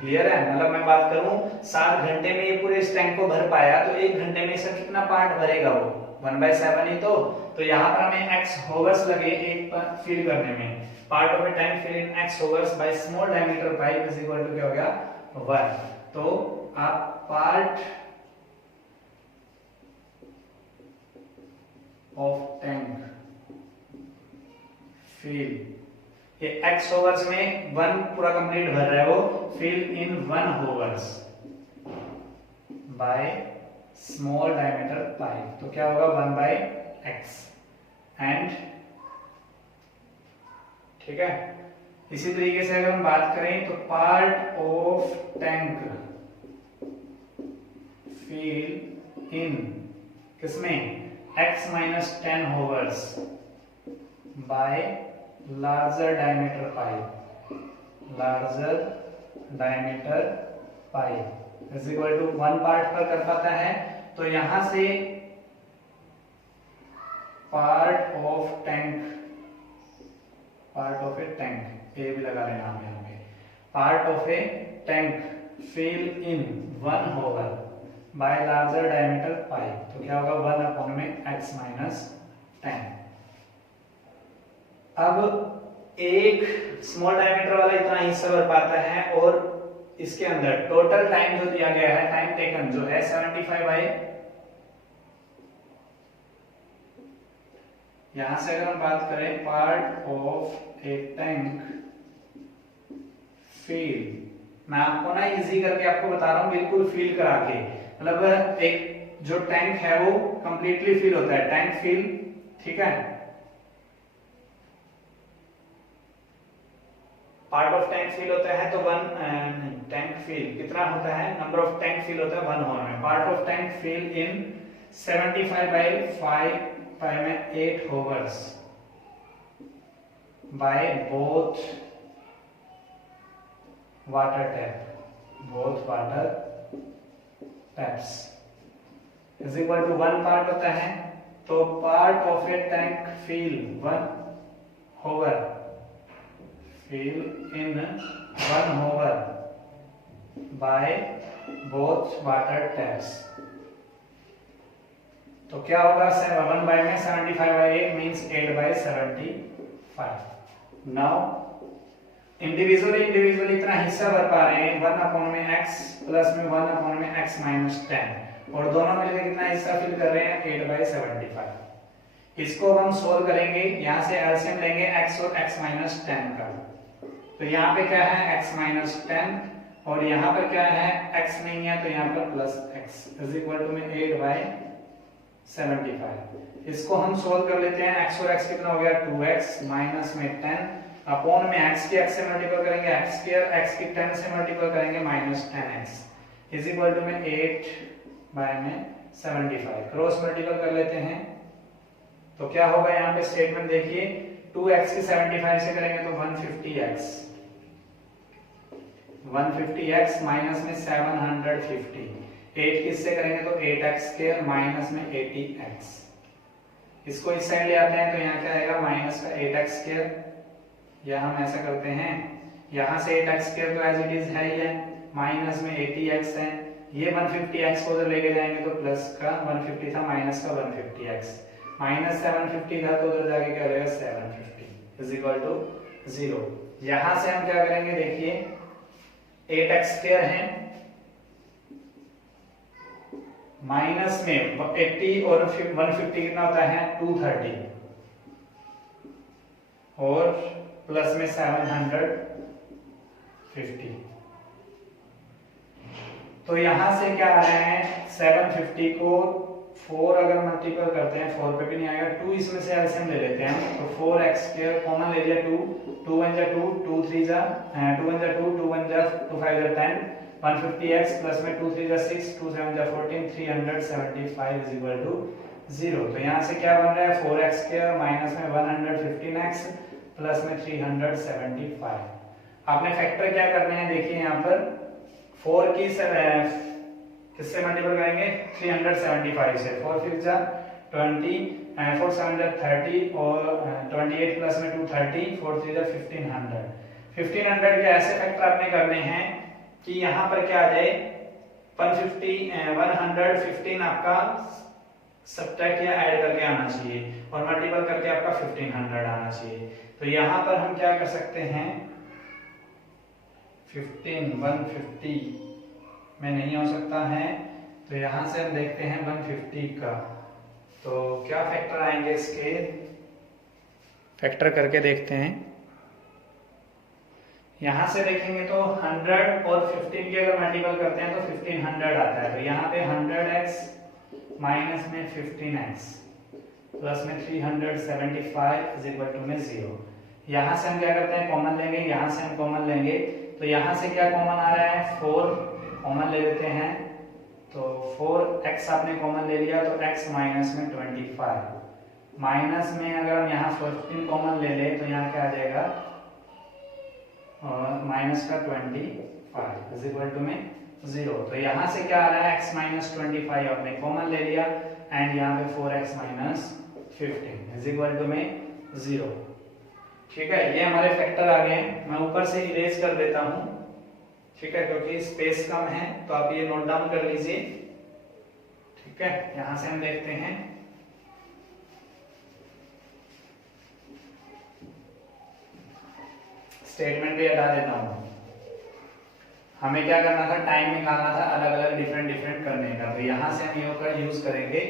क्लियर है, मतलब मैं बात करूं 7 घंटे में ये पूरे इस टैंक को भर पाया, तो 1 घंटे में इसका कितना पार्ट भरेगा वो 1/7 ही तो यहाँ पर हमें x होवर्स लगे एक फिल करने में। Part of a tank fill in x hours by small diameter pipe is equal to क्या हो गया 1। तो आप पार्ट ऑफ टैंक फिल, ये x होवर्स में 1 पूरा कंप्लीट भर रहा है वो, fill in 1 hours by small diameter pipe, तो क्या होगा 1/x एंड। ठीक है, इसी तरीके से अगर हम बात करें तो part of tank fill in किसमें x minus 10 hours by larger diameter pipe is equal to 1 part पर कर पाता है, तो यहां से part of a tank a भी लगा लेना हमें यहाँ पे, part of a tank fill in 1 hour by larger diameter pipe, तो क्या होगा 1 में x माइनस 10। अब एक स्मॉल डायमीटर वाला इतना हिस्सा भर पाता है, और इसके अंदर टोटल टाइम जो दिया गया है, टाइम टेकन जो है 75/, यहां से अगर हम बात करें part of a tank feel, मैं आपको ना इजी करके आपको बता रहा हूं, बिल्कुल फील करा के, मतलब एक जो टैंक है वो कंप्लीटली फील होता है, टैंक फील। ठीक है, पार्ट ऑफ टैंक फील होता है तो टैंक फील कितना होता है, नंबर ऑफ टैंक फील होता है 1 होवर में। Part of tank fill in 75/5 में 8 hours by both water taps is equal to 1 part होता है, तो part of a tank fill 1 hour fill in 1 hour by both water taps, तो क्या होगा 1 बाय में 75/8 मींस 8/75। नाउ इंडिविजुअली इतना हिस्सा भर पा रहे हैं 1 में x प्लस में 1 में x माइनस 10, और दोनों मिलकर कितना हिस्सा फिल कर रहे हैं 8/75। इसको हम सोल्व करेंगे, यहां से एलसीएम लेंगे x और x माइनस 10 का, तो यहाँ पे क्या है x माइनस 10 और यहाँ पर क्या है x नहीं है, तो यहाँ पर plus x is equal to में 8/75। 75। इसको हम सोल्व कर लेते हैं। x और x कितना हो गया 2x माइनस में 10 अपॉन में x की x से मल्टीप्लाई करेंगे x स्क्वायर, x की 10 से मल्टीप्लाई करेंगे minus 10x is equal to में 8 बाय में 75। क्रॉस मल्टीप्लाई कर लेते हैं तो क्या होगा यहाँ पे स्टेटमेंट देखिए 2x की 75 से करेंगे तो 150x 150x माइनस में 750 8 किससे करेंगे तो 8x स्क्वायर माइनस में 80x। इसको इस साइड ले आते हैं तो यहाँ क्या आएगा माइनस का 8x स्क्वायर या हम ऐसा करते हैं यहाँ से 8x स्क्वायर तो एज इट इज है ही है माइनस में 80x है ये 150x को उधर लेके जाएंगे तो प्लस का 150 था माइनस का 150x माइनस 750 था तो उधर जाके क्या रहेगा 750 इज इक्वल टू 0। यहाँ से हम क्या करेंगे देखिए 8x स्क्वायर है माइनस में 80 और 150 कितना होता है 230 और प्लस में 750। तो यहां से क्या आ रहे हैं 750 को 4 अगर मल्टीपल करते हैं 4 पे भी नहीं आएगा 2 इसमें से एलसीएम ले लेते हैं तो 4x स्क्वायर कॉमन ले लिया 2 1 जा 2 2 3 जा 2 1 जा 2 2 1 जा 2 5 जा 10 150x प्लस में 2 3 जा 6 2 7 जा 14 375 इज इक्वल टू 0। तो यहाँ से क्या बन रहा है 4x स्क्वायर माइनस में 115x प्लस में 375। आपने फैक्टर क्या करने हैं देखिए यहाँ पर 4 की किससे मल्टीपल करेंगे 375 से 4 फिर जा 20 4 7 जा 30 और 28 प्लस में 230 4 3 जा 1500 के ऐसे फैक्टर आपने करने हैं कि यहाँ पर क्या आ जाए 115 आपका सब्ट्रैक्ट या ऐड करके आना चाहिए और मल्टीपल करके आपका 1500 आना चाहिए। तो यहाँ पर हम क्या कर सकते हैं 150 में नहीं हो सकता है तो यहाँ से हम देखते हैं 150 का तो क्या फैक्टर आएंगे इसके फैक्टर करके देखते हैं। यहां से देखेंगे तो 100 और 15 की अगर मल्टीपल करते हैं तो 1500 आता है तो यहाँ पे 100x माइनस में 15x प्लस में 375 इज इक्वल टू में 0। यहाँ से हम क्या करते हैं कॉमन लेंगे यहाँ से हम कॉमन लेंगे तो यहाँ से क्या कॉमन आ रहा है 4 कॉमन ले लेते हैं तो 4x आपने कॉमन ले लिया तो x माइनस में 25 माइनस में अगर हम यहाँ 15 कॉमन ले ले तो यहाँ क्या आ जाएगा और माइनस का 25 इज इक्वल टू में 0। तो यहाँ से क्या आ रहा है x माइनस 25 आपने कॉमन ले लिया एंड यहाँ पे 4x minus 15 is equal to में 0। ठीक है ये हमारे फैक्टर आ गए हैं। मैं ऊपर से इरेज कर देता हूँ ठीक है क्योंकि स्पेस कम है तो आप ये नोट डाउन कर लीजिए। ठीक है यहाँ से हम देखते हैं स्टेटमेंट भी हटा देता हूं। हमें क्या करना था टाइम निकालना था अलग अलग डिफरेंट करने का तो यहां से हम यो का यूज करेंगे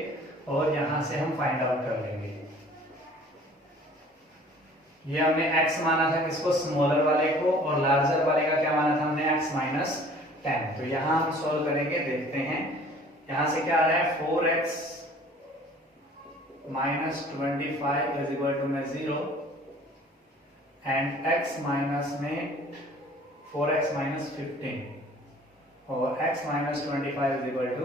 और यहां से हम फाइंड आउट कर लेंगे। ये हमने x माना था किसको स्मॉलर वाले को और लार्जर वाले का क्या माना था हमने x माइनस 10। तो यहां हम सॉल्व करेंगे देखते हैं यहां से क्या आ रहा है 4x minus 25 is equal to में 0 एंड x माइनस में 4x माइनस 15 और x minus 25 is equal to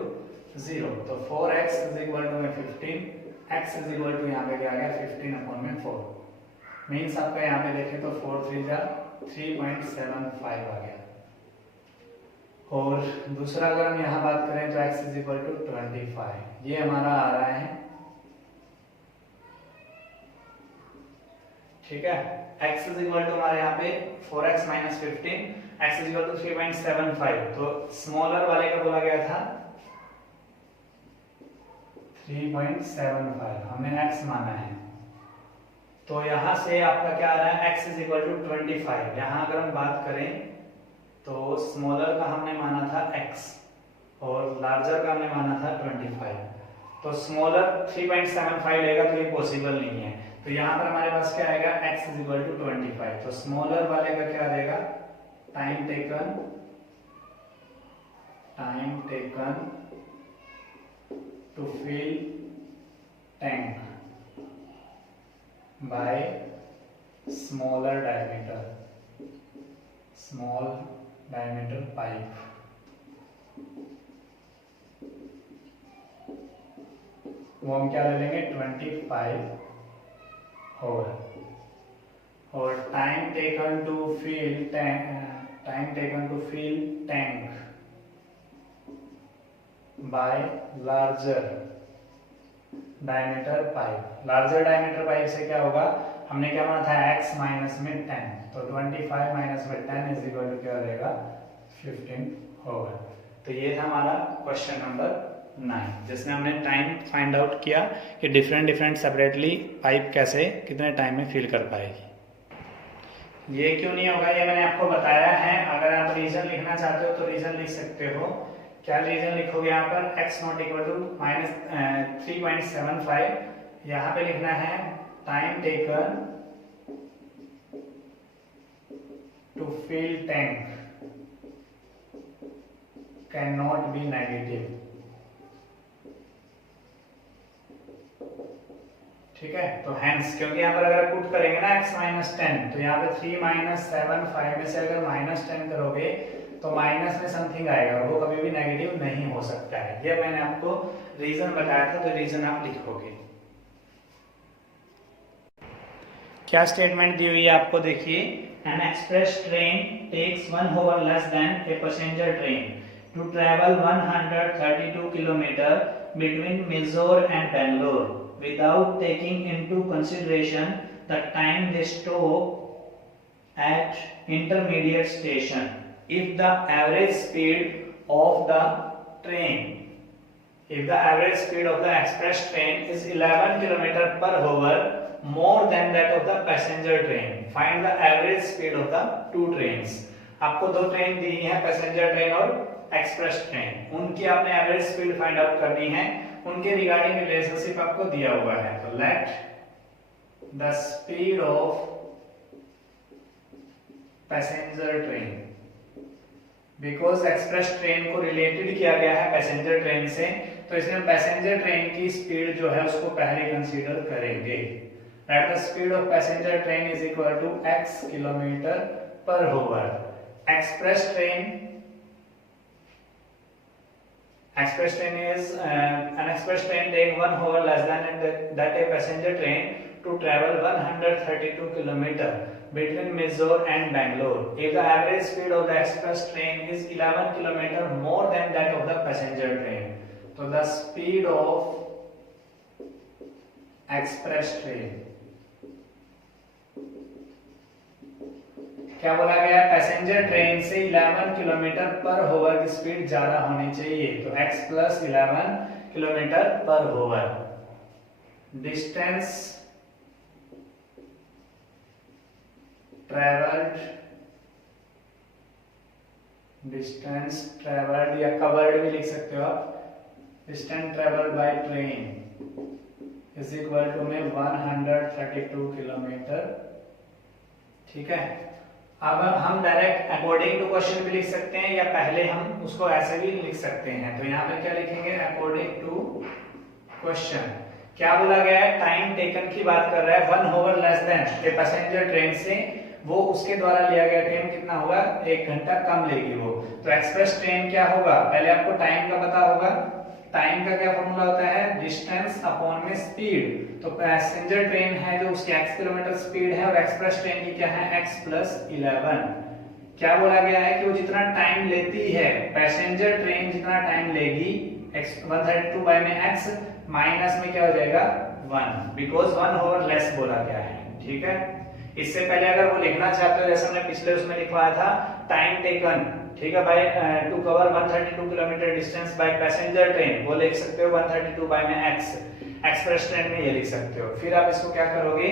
0। तो 4x इज इक्वल टू में 15 x इज इक्वल टू यहाँ पे क्या आ गया 15 अपॉन में 4 मीन्स आपका यहाँ पे देखें तो 4 3 जा 3.75 आ गया। और दूसरा अगर हम यहाँ बात करें तो x इज इक्वल टू 25 ये हमारा आ रहा है। ठीक है x इज इक्वल टू हमारे यहाँ पे 4x minus 15 x is equal to 3.75 तो स्मॉलर वाले का बोला गया था 3.75 हमने x माना है तो यहाँ से आपका क्या आ रहा है x इज इक्वल टू 25। यहाँ अगर हम बात करें तो स्मॉलर का हमने माना था x और लार्जर का हमने माना था 25 तो स्मॉलर 3.75 लेगा तो ये पॉसिबल नहीं है। तो यहाँ पर हमारे पास क्या आएगा x इज इक्वल टू 25 तो स्मॉलर वाले का क्या रहेगा time taken to fill tank by smaller diameter, small diameter pipe. वो हम क्या ले लेंगे 25 होगा। और time taken to fill tank by larger diameter pipe. Larger diameter pipe से क्या होगा, हमने क्या माना था x माइनस में 10, तो 25 माइनस में 10 इज इक्वल टू क्या रहेगा 15 होगा। तो ये था हमारा क्वेश्चन नंबर 9, जिसमें हमने टाइम फाइंड आउट किया कि डिफरेंट सेपरेटली पाइप कैसे कितने टाइम में फिल कर पाएगी। ये क्यों नहीं होगा ये मैंने आपको बताया है। अगर आप रीजन लिखना चाहते हो तो रीजन लिख सकते हो। क्या रीजन लिखोगे यहाँ पर, x not equal to minus 3.75, यहाँ पे लिखना है time taken to fill tank can not be negative. ठीक है, तो हैंस क्योंकि यहाँ पर अगर पुट करेंगे ना x माइनस 10, तो यहाँ पे 3 माइनस 7 5 में से अगर माइनस 10 करोगे तो माइनस में समथिंग आएगा, वो कभी भी नेगेटिव नहीं हो सकता है। ये मैंने आपको रीजन बताया था, तो रीजन आप लिखोगे। क्या स्टेटमेंट दी हुई है आपको, देखिए, an express train takes 1 hour less than a passenger train to travel 132 kilometre between Mysore and Bangalore without taking into consideration the time they stop at intermediate station. If the average speed of the express train is 11 km per hour more than that of the passenger train, find the average speed of the two trains. आपको दो train दी है, passenger train और express train, उनकी आपने average speed find out करनी है। उनके regarding relationship आपको दिया हुआ है। तो let the speed of passenger train, because express train को रिलेटेड किया गया है पैसेंजर ट्रेन से, तो इसमें पैसेंजर ट्रेन की स्पीड जो है उसको पहले कंसीडर करेंगे। Let the speed of passenger train is equal to x kilometre per hour. Express train is an express train take 1 hour less than that a passenger train to travel 132 km between Mysore and Bangalore. If the average speed of the express train is 11 km more than that of the passenger train, so the speed of express train, क्या बोला गया, passenger train से 11 kilometre per our की speed ज्यादा होनी चाहिए। तो x plus 11 kilometre per hour. Distance travelled या कवर्ड भी लिख सकते हो आप। Distance travelled by train is equal to में 132 किलोमीटर। ठीक है, अब हम डायरेक्ट अकॉर्डिंग टू क्वेश्चन भी लिख सकते हैं या पहले हम उसको ऐसे भी लिख सकते हैं। तो यहाँ पे क्या लिखेंगे, अकॉर्डिंग टू क्वेश्चन। क्या बोला गया है, टाइम टेकन की बात कर रहा है 1 hour less than a passenger train से, वो उसके द्वारा लिया गया टाइम कितना होगा, 1 घंटा कम लेगी वो। तो एक्सप्रेस ट्रेन क्या होगा, पहले आपको टाइम का पता होगा। टाइम का क्या फॉर्मूला होता है, डिस्टेंस अपॉन में स्पीड। तो पैसेंजर ट्रेन है जो उसकी x किलोमीटर स्पीड है और एक्सप्रेस ट्रेन की क्या है x प्लस 11। क्या बोला गया है कि वो जितना टाइम लेती है, पैसेंजर ट्रेन जितना टाइम लेगी, 132 बाय में x माइनस में क्या हो जाएगा 1, बिकॉज 1 hour लेस बोला गया है। ठीक है, इससे पहले अगर वो लिखना चाहते हो जैसे हमने पिछले उसमें लिखवाया था, टाइम टेकन, ठीक है, by two cover 132 kilometre distance by passenger train, वो लिख सकते हो 132 बाय में x। एक्सप्रेस ट्रेन में ये लिख सकते हो। फिर आप इसको क्या करोगे,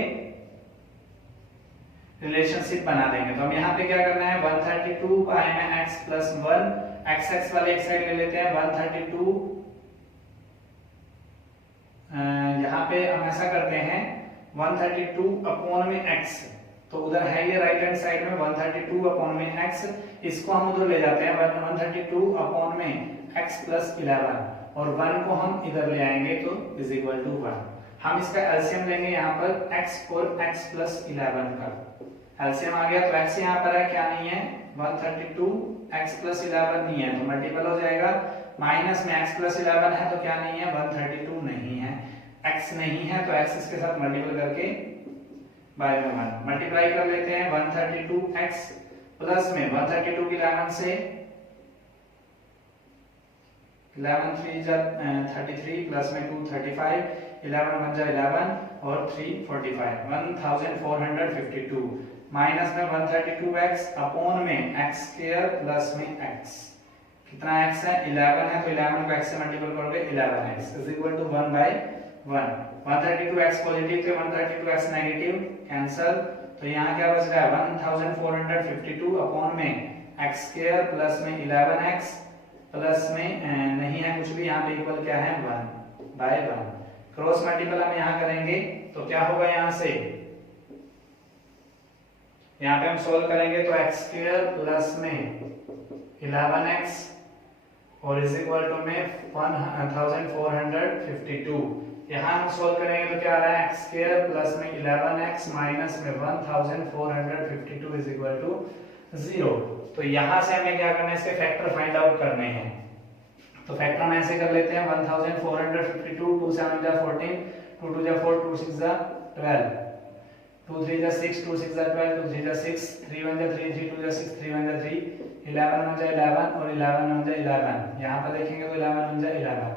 रिलेशनशिप बना देंगे। तो हम यहाँ पे क्या करना है, 132 बाय में x प्लस 1, x वाले एक साइड ले लेते हैं, 132 यहाँ पे हम ऐसा करते हैं 132 अपॉन में x, तो उधर है ये राइट हैंड साइड में 132 अपॉन में x, इसको हम उधर ले जाते हैं 132 अपॉन में x प्लस 11 और 1 को हम इधर ले आएंगे तो इज इक्वल टू 1। हम इसका एलसीएम लेंगे यहाँ पर x और x प्लस 11 का एलसीएम आ गया, तो x यहाँ पर है क्या नहीं है 132, x प्लस 11 नहीं है तो मल्टीपल हो जाएगा, माइनस में x प्लस 11 है तो क्या नहीं है 132 नहीं है, x नहीं है तो x इसके साथ मल्टीपल करके बाय में 1 मल्टीप्लाई कर लेते हैं 132x प्लस में 132 की 11 से 11 3 जा 33 प्लस में 2 35, 11 1 जा 11 और 3 45 1452 माइनस में 132x अपॉन में x स्क्वायर प्लस में x कितना x है 11 है तो 11 को x से मल्टीपल करोगे 11x is equal to 1 by 1 132x positive तो 132x नेगेटिव कैंसिल, तो यहाँ क्या बच रहा है 1452 अपॉन में x स्क्वायर प्लस में 11x प्लस में नहीं है कुछ भी, यहाँ पे इक्वल क्या है 1 बाय 1, क्रॉस मल्टीपल हम यहाँ करेंगे तो क्या होगा यहाँ से, यहाँ पे हम सोल्व करेंगे तो x स्क्वायर प्लस में 11x और इज इक्वल टू में 1452, यहाँ हम सोल्व करेंगे तो क्या आ रहा है x स्क्वायर प्लस में 11x माइनस में 1452 इज इक्वल टू 0। तो यहाँ से हमें क्या करना है इसके फैक्टर फाइंड आउट करने हैं, तो फैक्टर हम ऐसे कर लेते हैं 1452 2 7 जा 14 2 2 जा 4 2 6 जा 12 2 3 जा 6 2 6 जा 12 2 3 जा 6 3 1 जा 3 3 2 जा 6 3 1 जा 3 11 1 जा 11 और 11 1 जा 11, यहाँ पर देखेंगे तो 11 1 जा 11,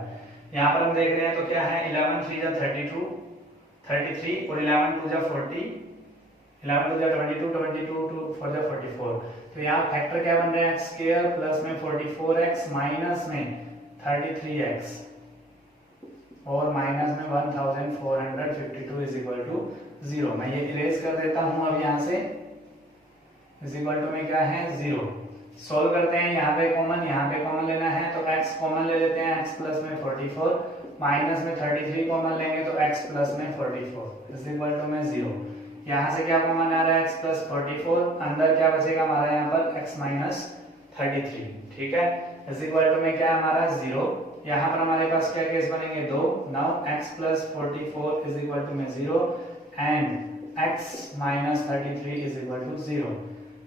यहाँ पर हम देख रहे हैं तो क्या है 11 3 जा 32 33 और 11 2 जा 40 11 2 जा 22 22 2 4 जा 44, तो यहाँ फैक्टर क्या बन रहे हैं x स्क्वायर प्लस में 44x माइनस में 33x और माइनस में 1452 इज इक्वल टू 0। मैं ये इरेज कर देता हूँ अब यहाँ से, इज इक्वल टू में क्या है 0, सोल्व करते हैं यहाँ पे कॉमन लेना है तो x कॉमन ले लेते हैं, x प्लस में 44 माइनस में 33 कॉमन लेंगे तो x प्लस में 44 इज इक्वल टू में 0, यहाँ से क्या कॉमन आ रहा है x प्लस 44, अंदर क्या बचेगा हमारा यहाँ पर x माइनस 33, ठीक है, इज इक्वल टू में क्या हमारा 0, यहाँ पर हमारे पास क्या केस बनेंगे 2, now x plus 44 is equal to में 0 and x minus 33 is equal to 0,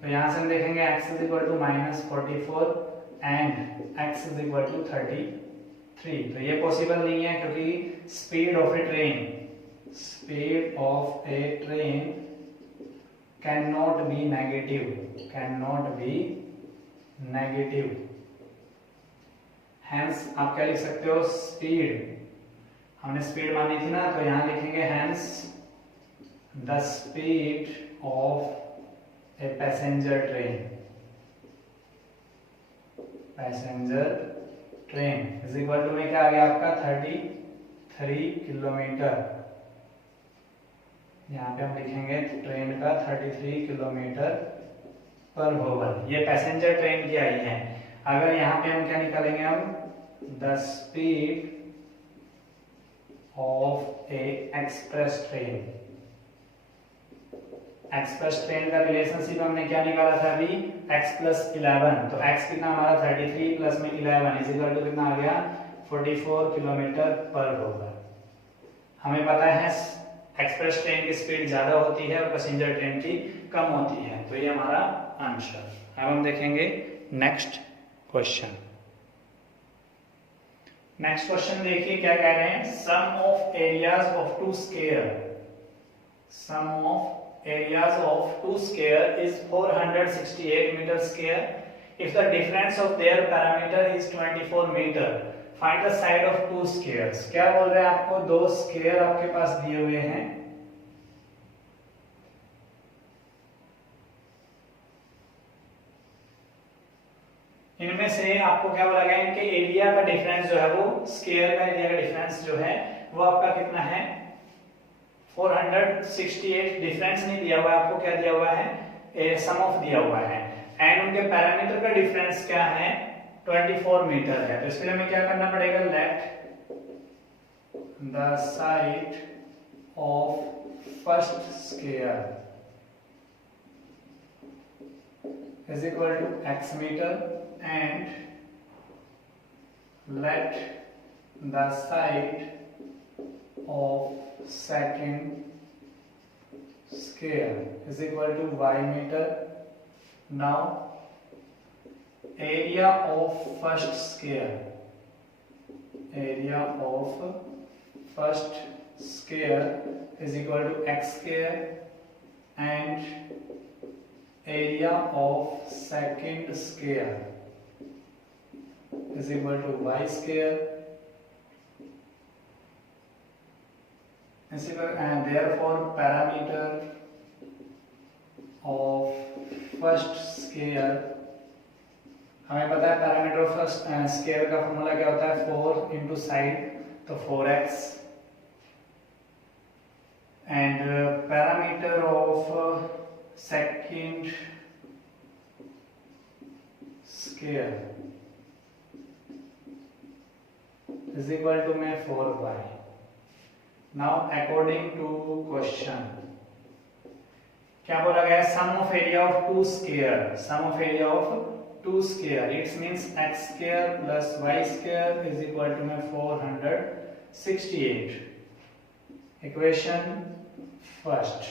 तो यहाँ से हम देखेंगे x is equal to minus 44 and x is equal to 33, तो ये पॉसिबल नहीं है क्योंकि speed of a train can not be negative, hence आप क्या लिख सकते हो स्पीड, हमने स्पीड मानी थी ना तो यहाँ लिखेंगे hence the speed of a passenger train is equal to में क्या आ गया आपका 33 किलोमीटर, यहाँ पे हम लिखेंगे ट्रेन का 33 किलोमीटर पर आवर, ये पैसेंजर ट्रेन की आई है। अगर यहाँ पे हम क्या निकालेंगे हम the speed of A express train का रिलेशनशिप हमने क्या निकाला था अभी x प्लस 11, तो x कितना हमारा 33 प्लस में 11 इज इक्वल टू कितना आ गया 44 किलोमीटर पर आवर। हमें पता है एक्सप्रेस ट्रेन की स्पीड ज्यादा होती है और पैसेंजर ट्रेन की कम होती है, तो ये हमारा आंसर। अब हम देखेंगे नेक्स्ट क्वेश्चन। नेक्स्ट क्वेश्चन देखिए क्या कह रहे हैं, sum of areas of two square is 468 metre square if the difference of their perimeter is 24 metre, find the side of two squares. क्या बोल रहे हैं आपको, दो स्क्वायर आपके पास दिए हुए हैं, इनमें से आपको क्या बोला गया, इनके एरिया का डिफरेंस जो है वो स्क्वायर का एरिया का डिफरेंस जो है वो आपका कितना है 468, डिफरेंस नहीं दिया हुआ है आपको, क्या दिया हुआ है सम ऑफ दिया हुआ है, एंड उनके पैरामीटर का डिफरेंस क्या है 24 मीटर है। तो इसके लिए हमें क्या करना पड़ेगा, let the side of first square is equal to x metre and let the side of second square is equal to y meter. Now area of first square, area of first square is equal to x square and area of second square is equal to y square, and therefore parameter of first square, हमें पता है perimeter of first square का formula क्या होता है 4 into side, तो 4x, and perimeter of second square is equal to में 4y. Now according to question क्या बोला गया, sum of area of two square, sum of area of two square, it's means x square plus y square is equal to में 468. Equation first.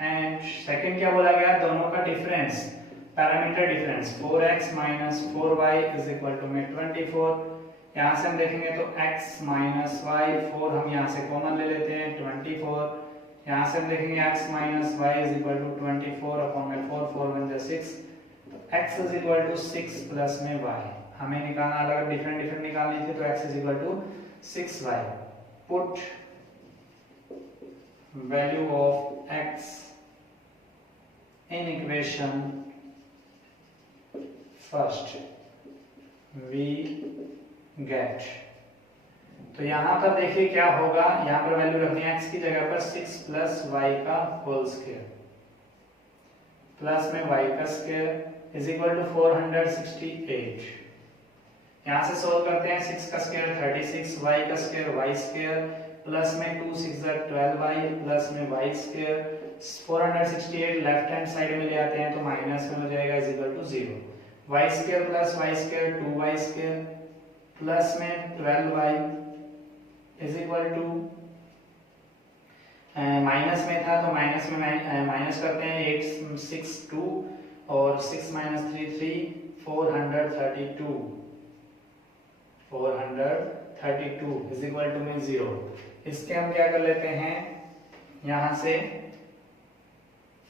And second क्या बोला गया, दोनों का difference, perimeter difference 4x minus 4y is equal to में 24. यहाँ से हम देखेंगे तो x माइनस y, 4 हम यहाँ से कॉमन ले लेते हैं 24. यहाँ से हम देखेंगे x minus y is equal to 24 upon में 4, 4 1 6, तो x is equal to 6 plus में y हमें निकालना, अलग डिफरेंट डिफरेंट निकालनी थी, तो x is equal to 6y. Put value of x in equation first we get. तो यहां पर देखिए क्या होगा, यहां पर वैल्यू रखनी है x की जगह पर 6 प्लस y का होल स्क्वायर प्लस में y का स्क्वायर इज इक्वल टू 468. यहां से सोल्व करते हैं, 6 का स्क्वायर 36, y का स्क्वायर y स्क्वायर प्लस में 2 6 12y प्लस में y square. 468 left hand side में ले आते हैं तो माइनस में हो जाएगा is equal to 0. y square plus y square 2y square plus में 12y is equal to, minus में था तो माइनस में माइनस करते हैं, 8 6 2 और 6 माइनस 3 3, 432 इज इक्वल टू में 0. इसके हम क्या कर लेते हैं, यहाँ से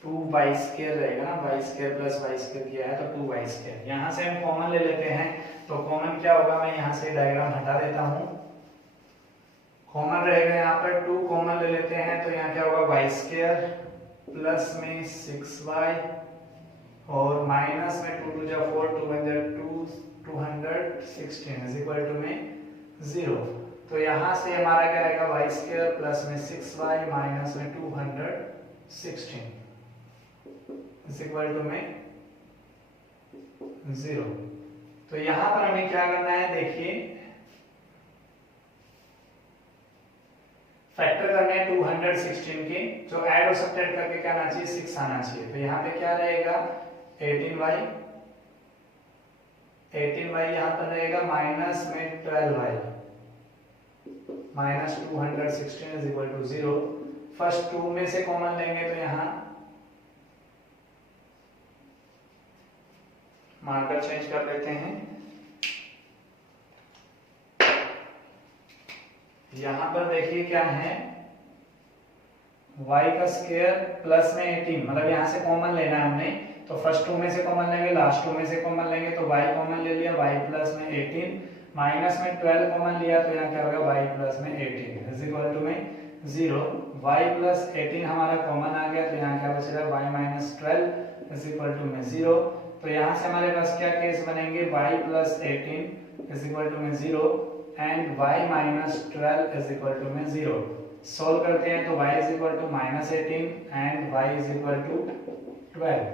2y स्क्वायर रहेगा ना, y square plus y square किया है तो 2y स्क्वायर. यहाँ से हम कॉमन ले लेते हैं, तो कॉमन क्या होगा, मैं यहाँ से डायग्राम हटा देता हूँ. कॉमन रहेगा यहाँ पर 2 कॉमन ले लेते हैं, तो यहाँ क्या होगा y स्क्वायर प्लस में 6y और माइनस में 2 2 जा 4 2 1 जा 2 216 इज इक्वल टू में 0. तो यहाँ से हमारा क्या रहेगा y स्क्वायर प्लस में 6y माइनस में 216 इज इक्वल टू में 0. तो यहाँ पर हमें क्या करना है, देखिए फैक्टर करने हैं 216 के, जो ऐड और सब्ट्रैक्ट करके क्या आना चाहिए 6 आना चाहिए. तो यहाँ पे क्या रहेगा 18y यहाँ पर रहेगा माइनस में 12y minus 216 is equal to 0. First 2 में से कॉमन लेंगे तो यहाँ मार्कर चेंज कर लेते हैं. यहां पर देखिए क्या है, y का स्क्वायर प्लस में 18, मतलब यहां से कॉमन लेना है हमने, तो फर्स्ट 2 में से कॉमन लेंगे, लास्ट 2 में से कॉमन लेंगे, तो y कॉमन ले लिया, y प्लस में 18 माइनस में 12 कॉमन लिया, तो यहाँ क्या होगा y प्लस में 18 इज इक्वल टू में 0. y प्लस 18 हमारा कॉमन आ गया, तो यहाँ क्या बचेगा y minus 12 is equal to में 0. तो यहाँ से हमारे पास क्या केस बनेंगे, y plus 18 is equal to में 0 and y minus 12 is equal to में 0. सॉल्व करते हैं तो y is equal to minus 18 and y is equal to 12.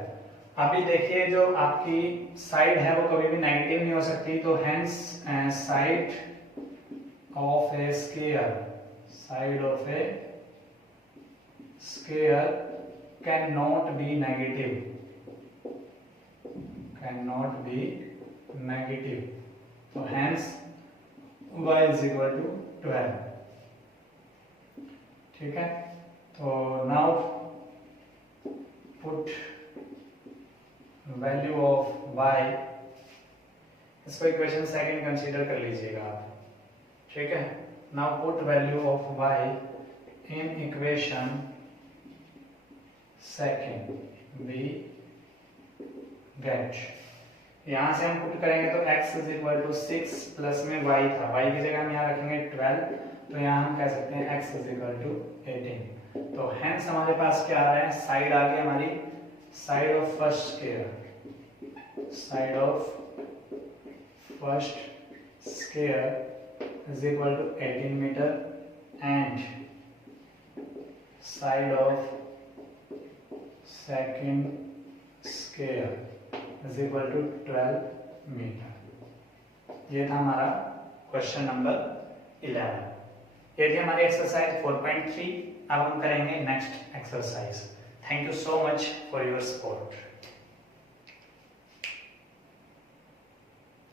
अभी देखिए जो आपकी साइड है वो कभी भी नेगेटिव नहीं हो सकती, तो hence side of a square can not be negative, तो hence y is equal to 12. ठीक है, तो now put value of y, इसको इक्वेशन सेकंड कंसीडर कर लीजिएगा आप, ठीक है। Now put value of y in equation second, we get, यहाँ से हम पुट करेंगे तो x is equal to 6 plus में y था, y की जगह हम यहाँ रखेंगे 12, तो यहाँ हम कह सकते हैं x इज इक्वल टू 18। तो हेंस हमारे पास क्या आ रहा है, साइड आ गई हमारी side of first square, side of first square is equal to 18 metre and side of second square is equal to 12 metre. ये था हमारा क्वेश्चन नंबर 11। ये थी हमारी एक्सरसाइज 4.3। अब हम करेंगे next exercise. Thank you so much for your support.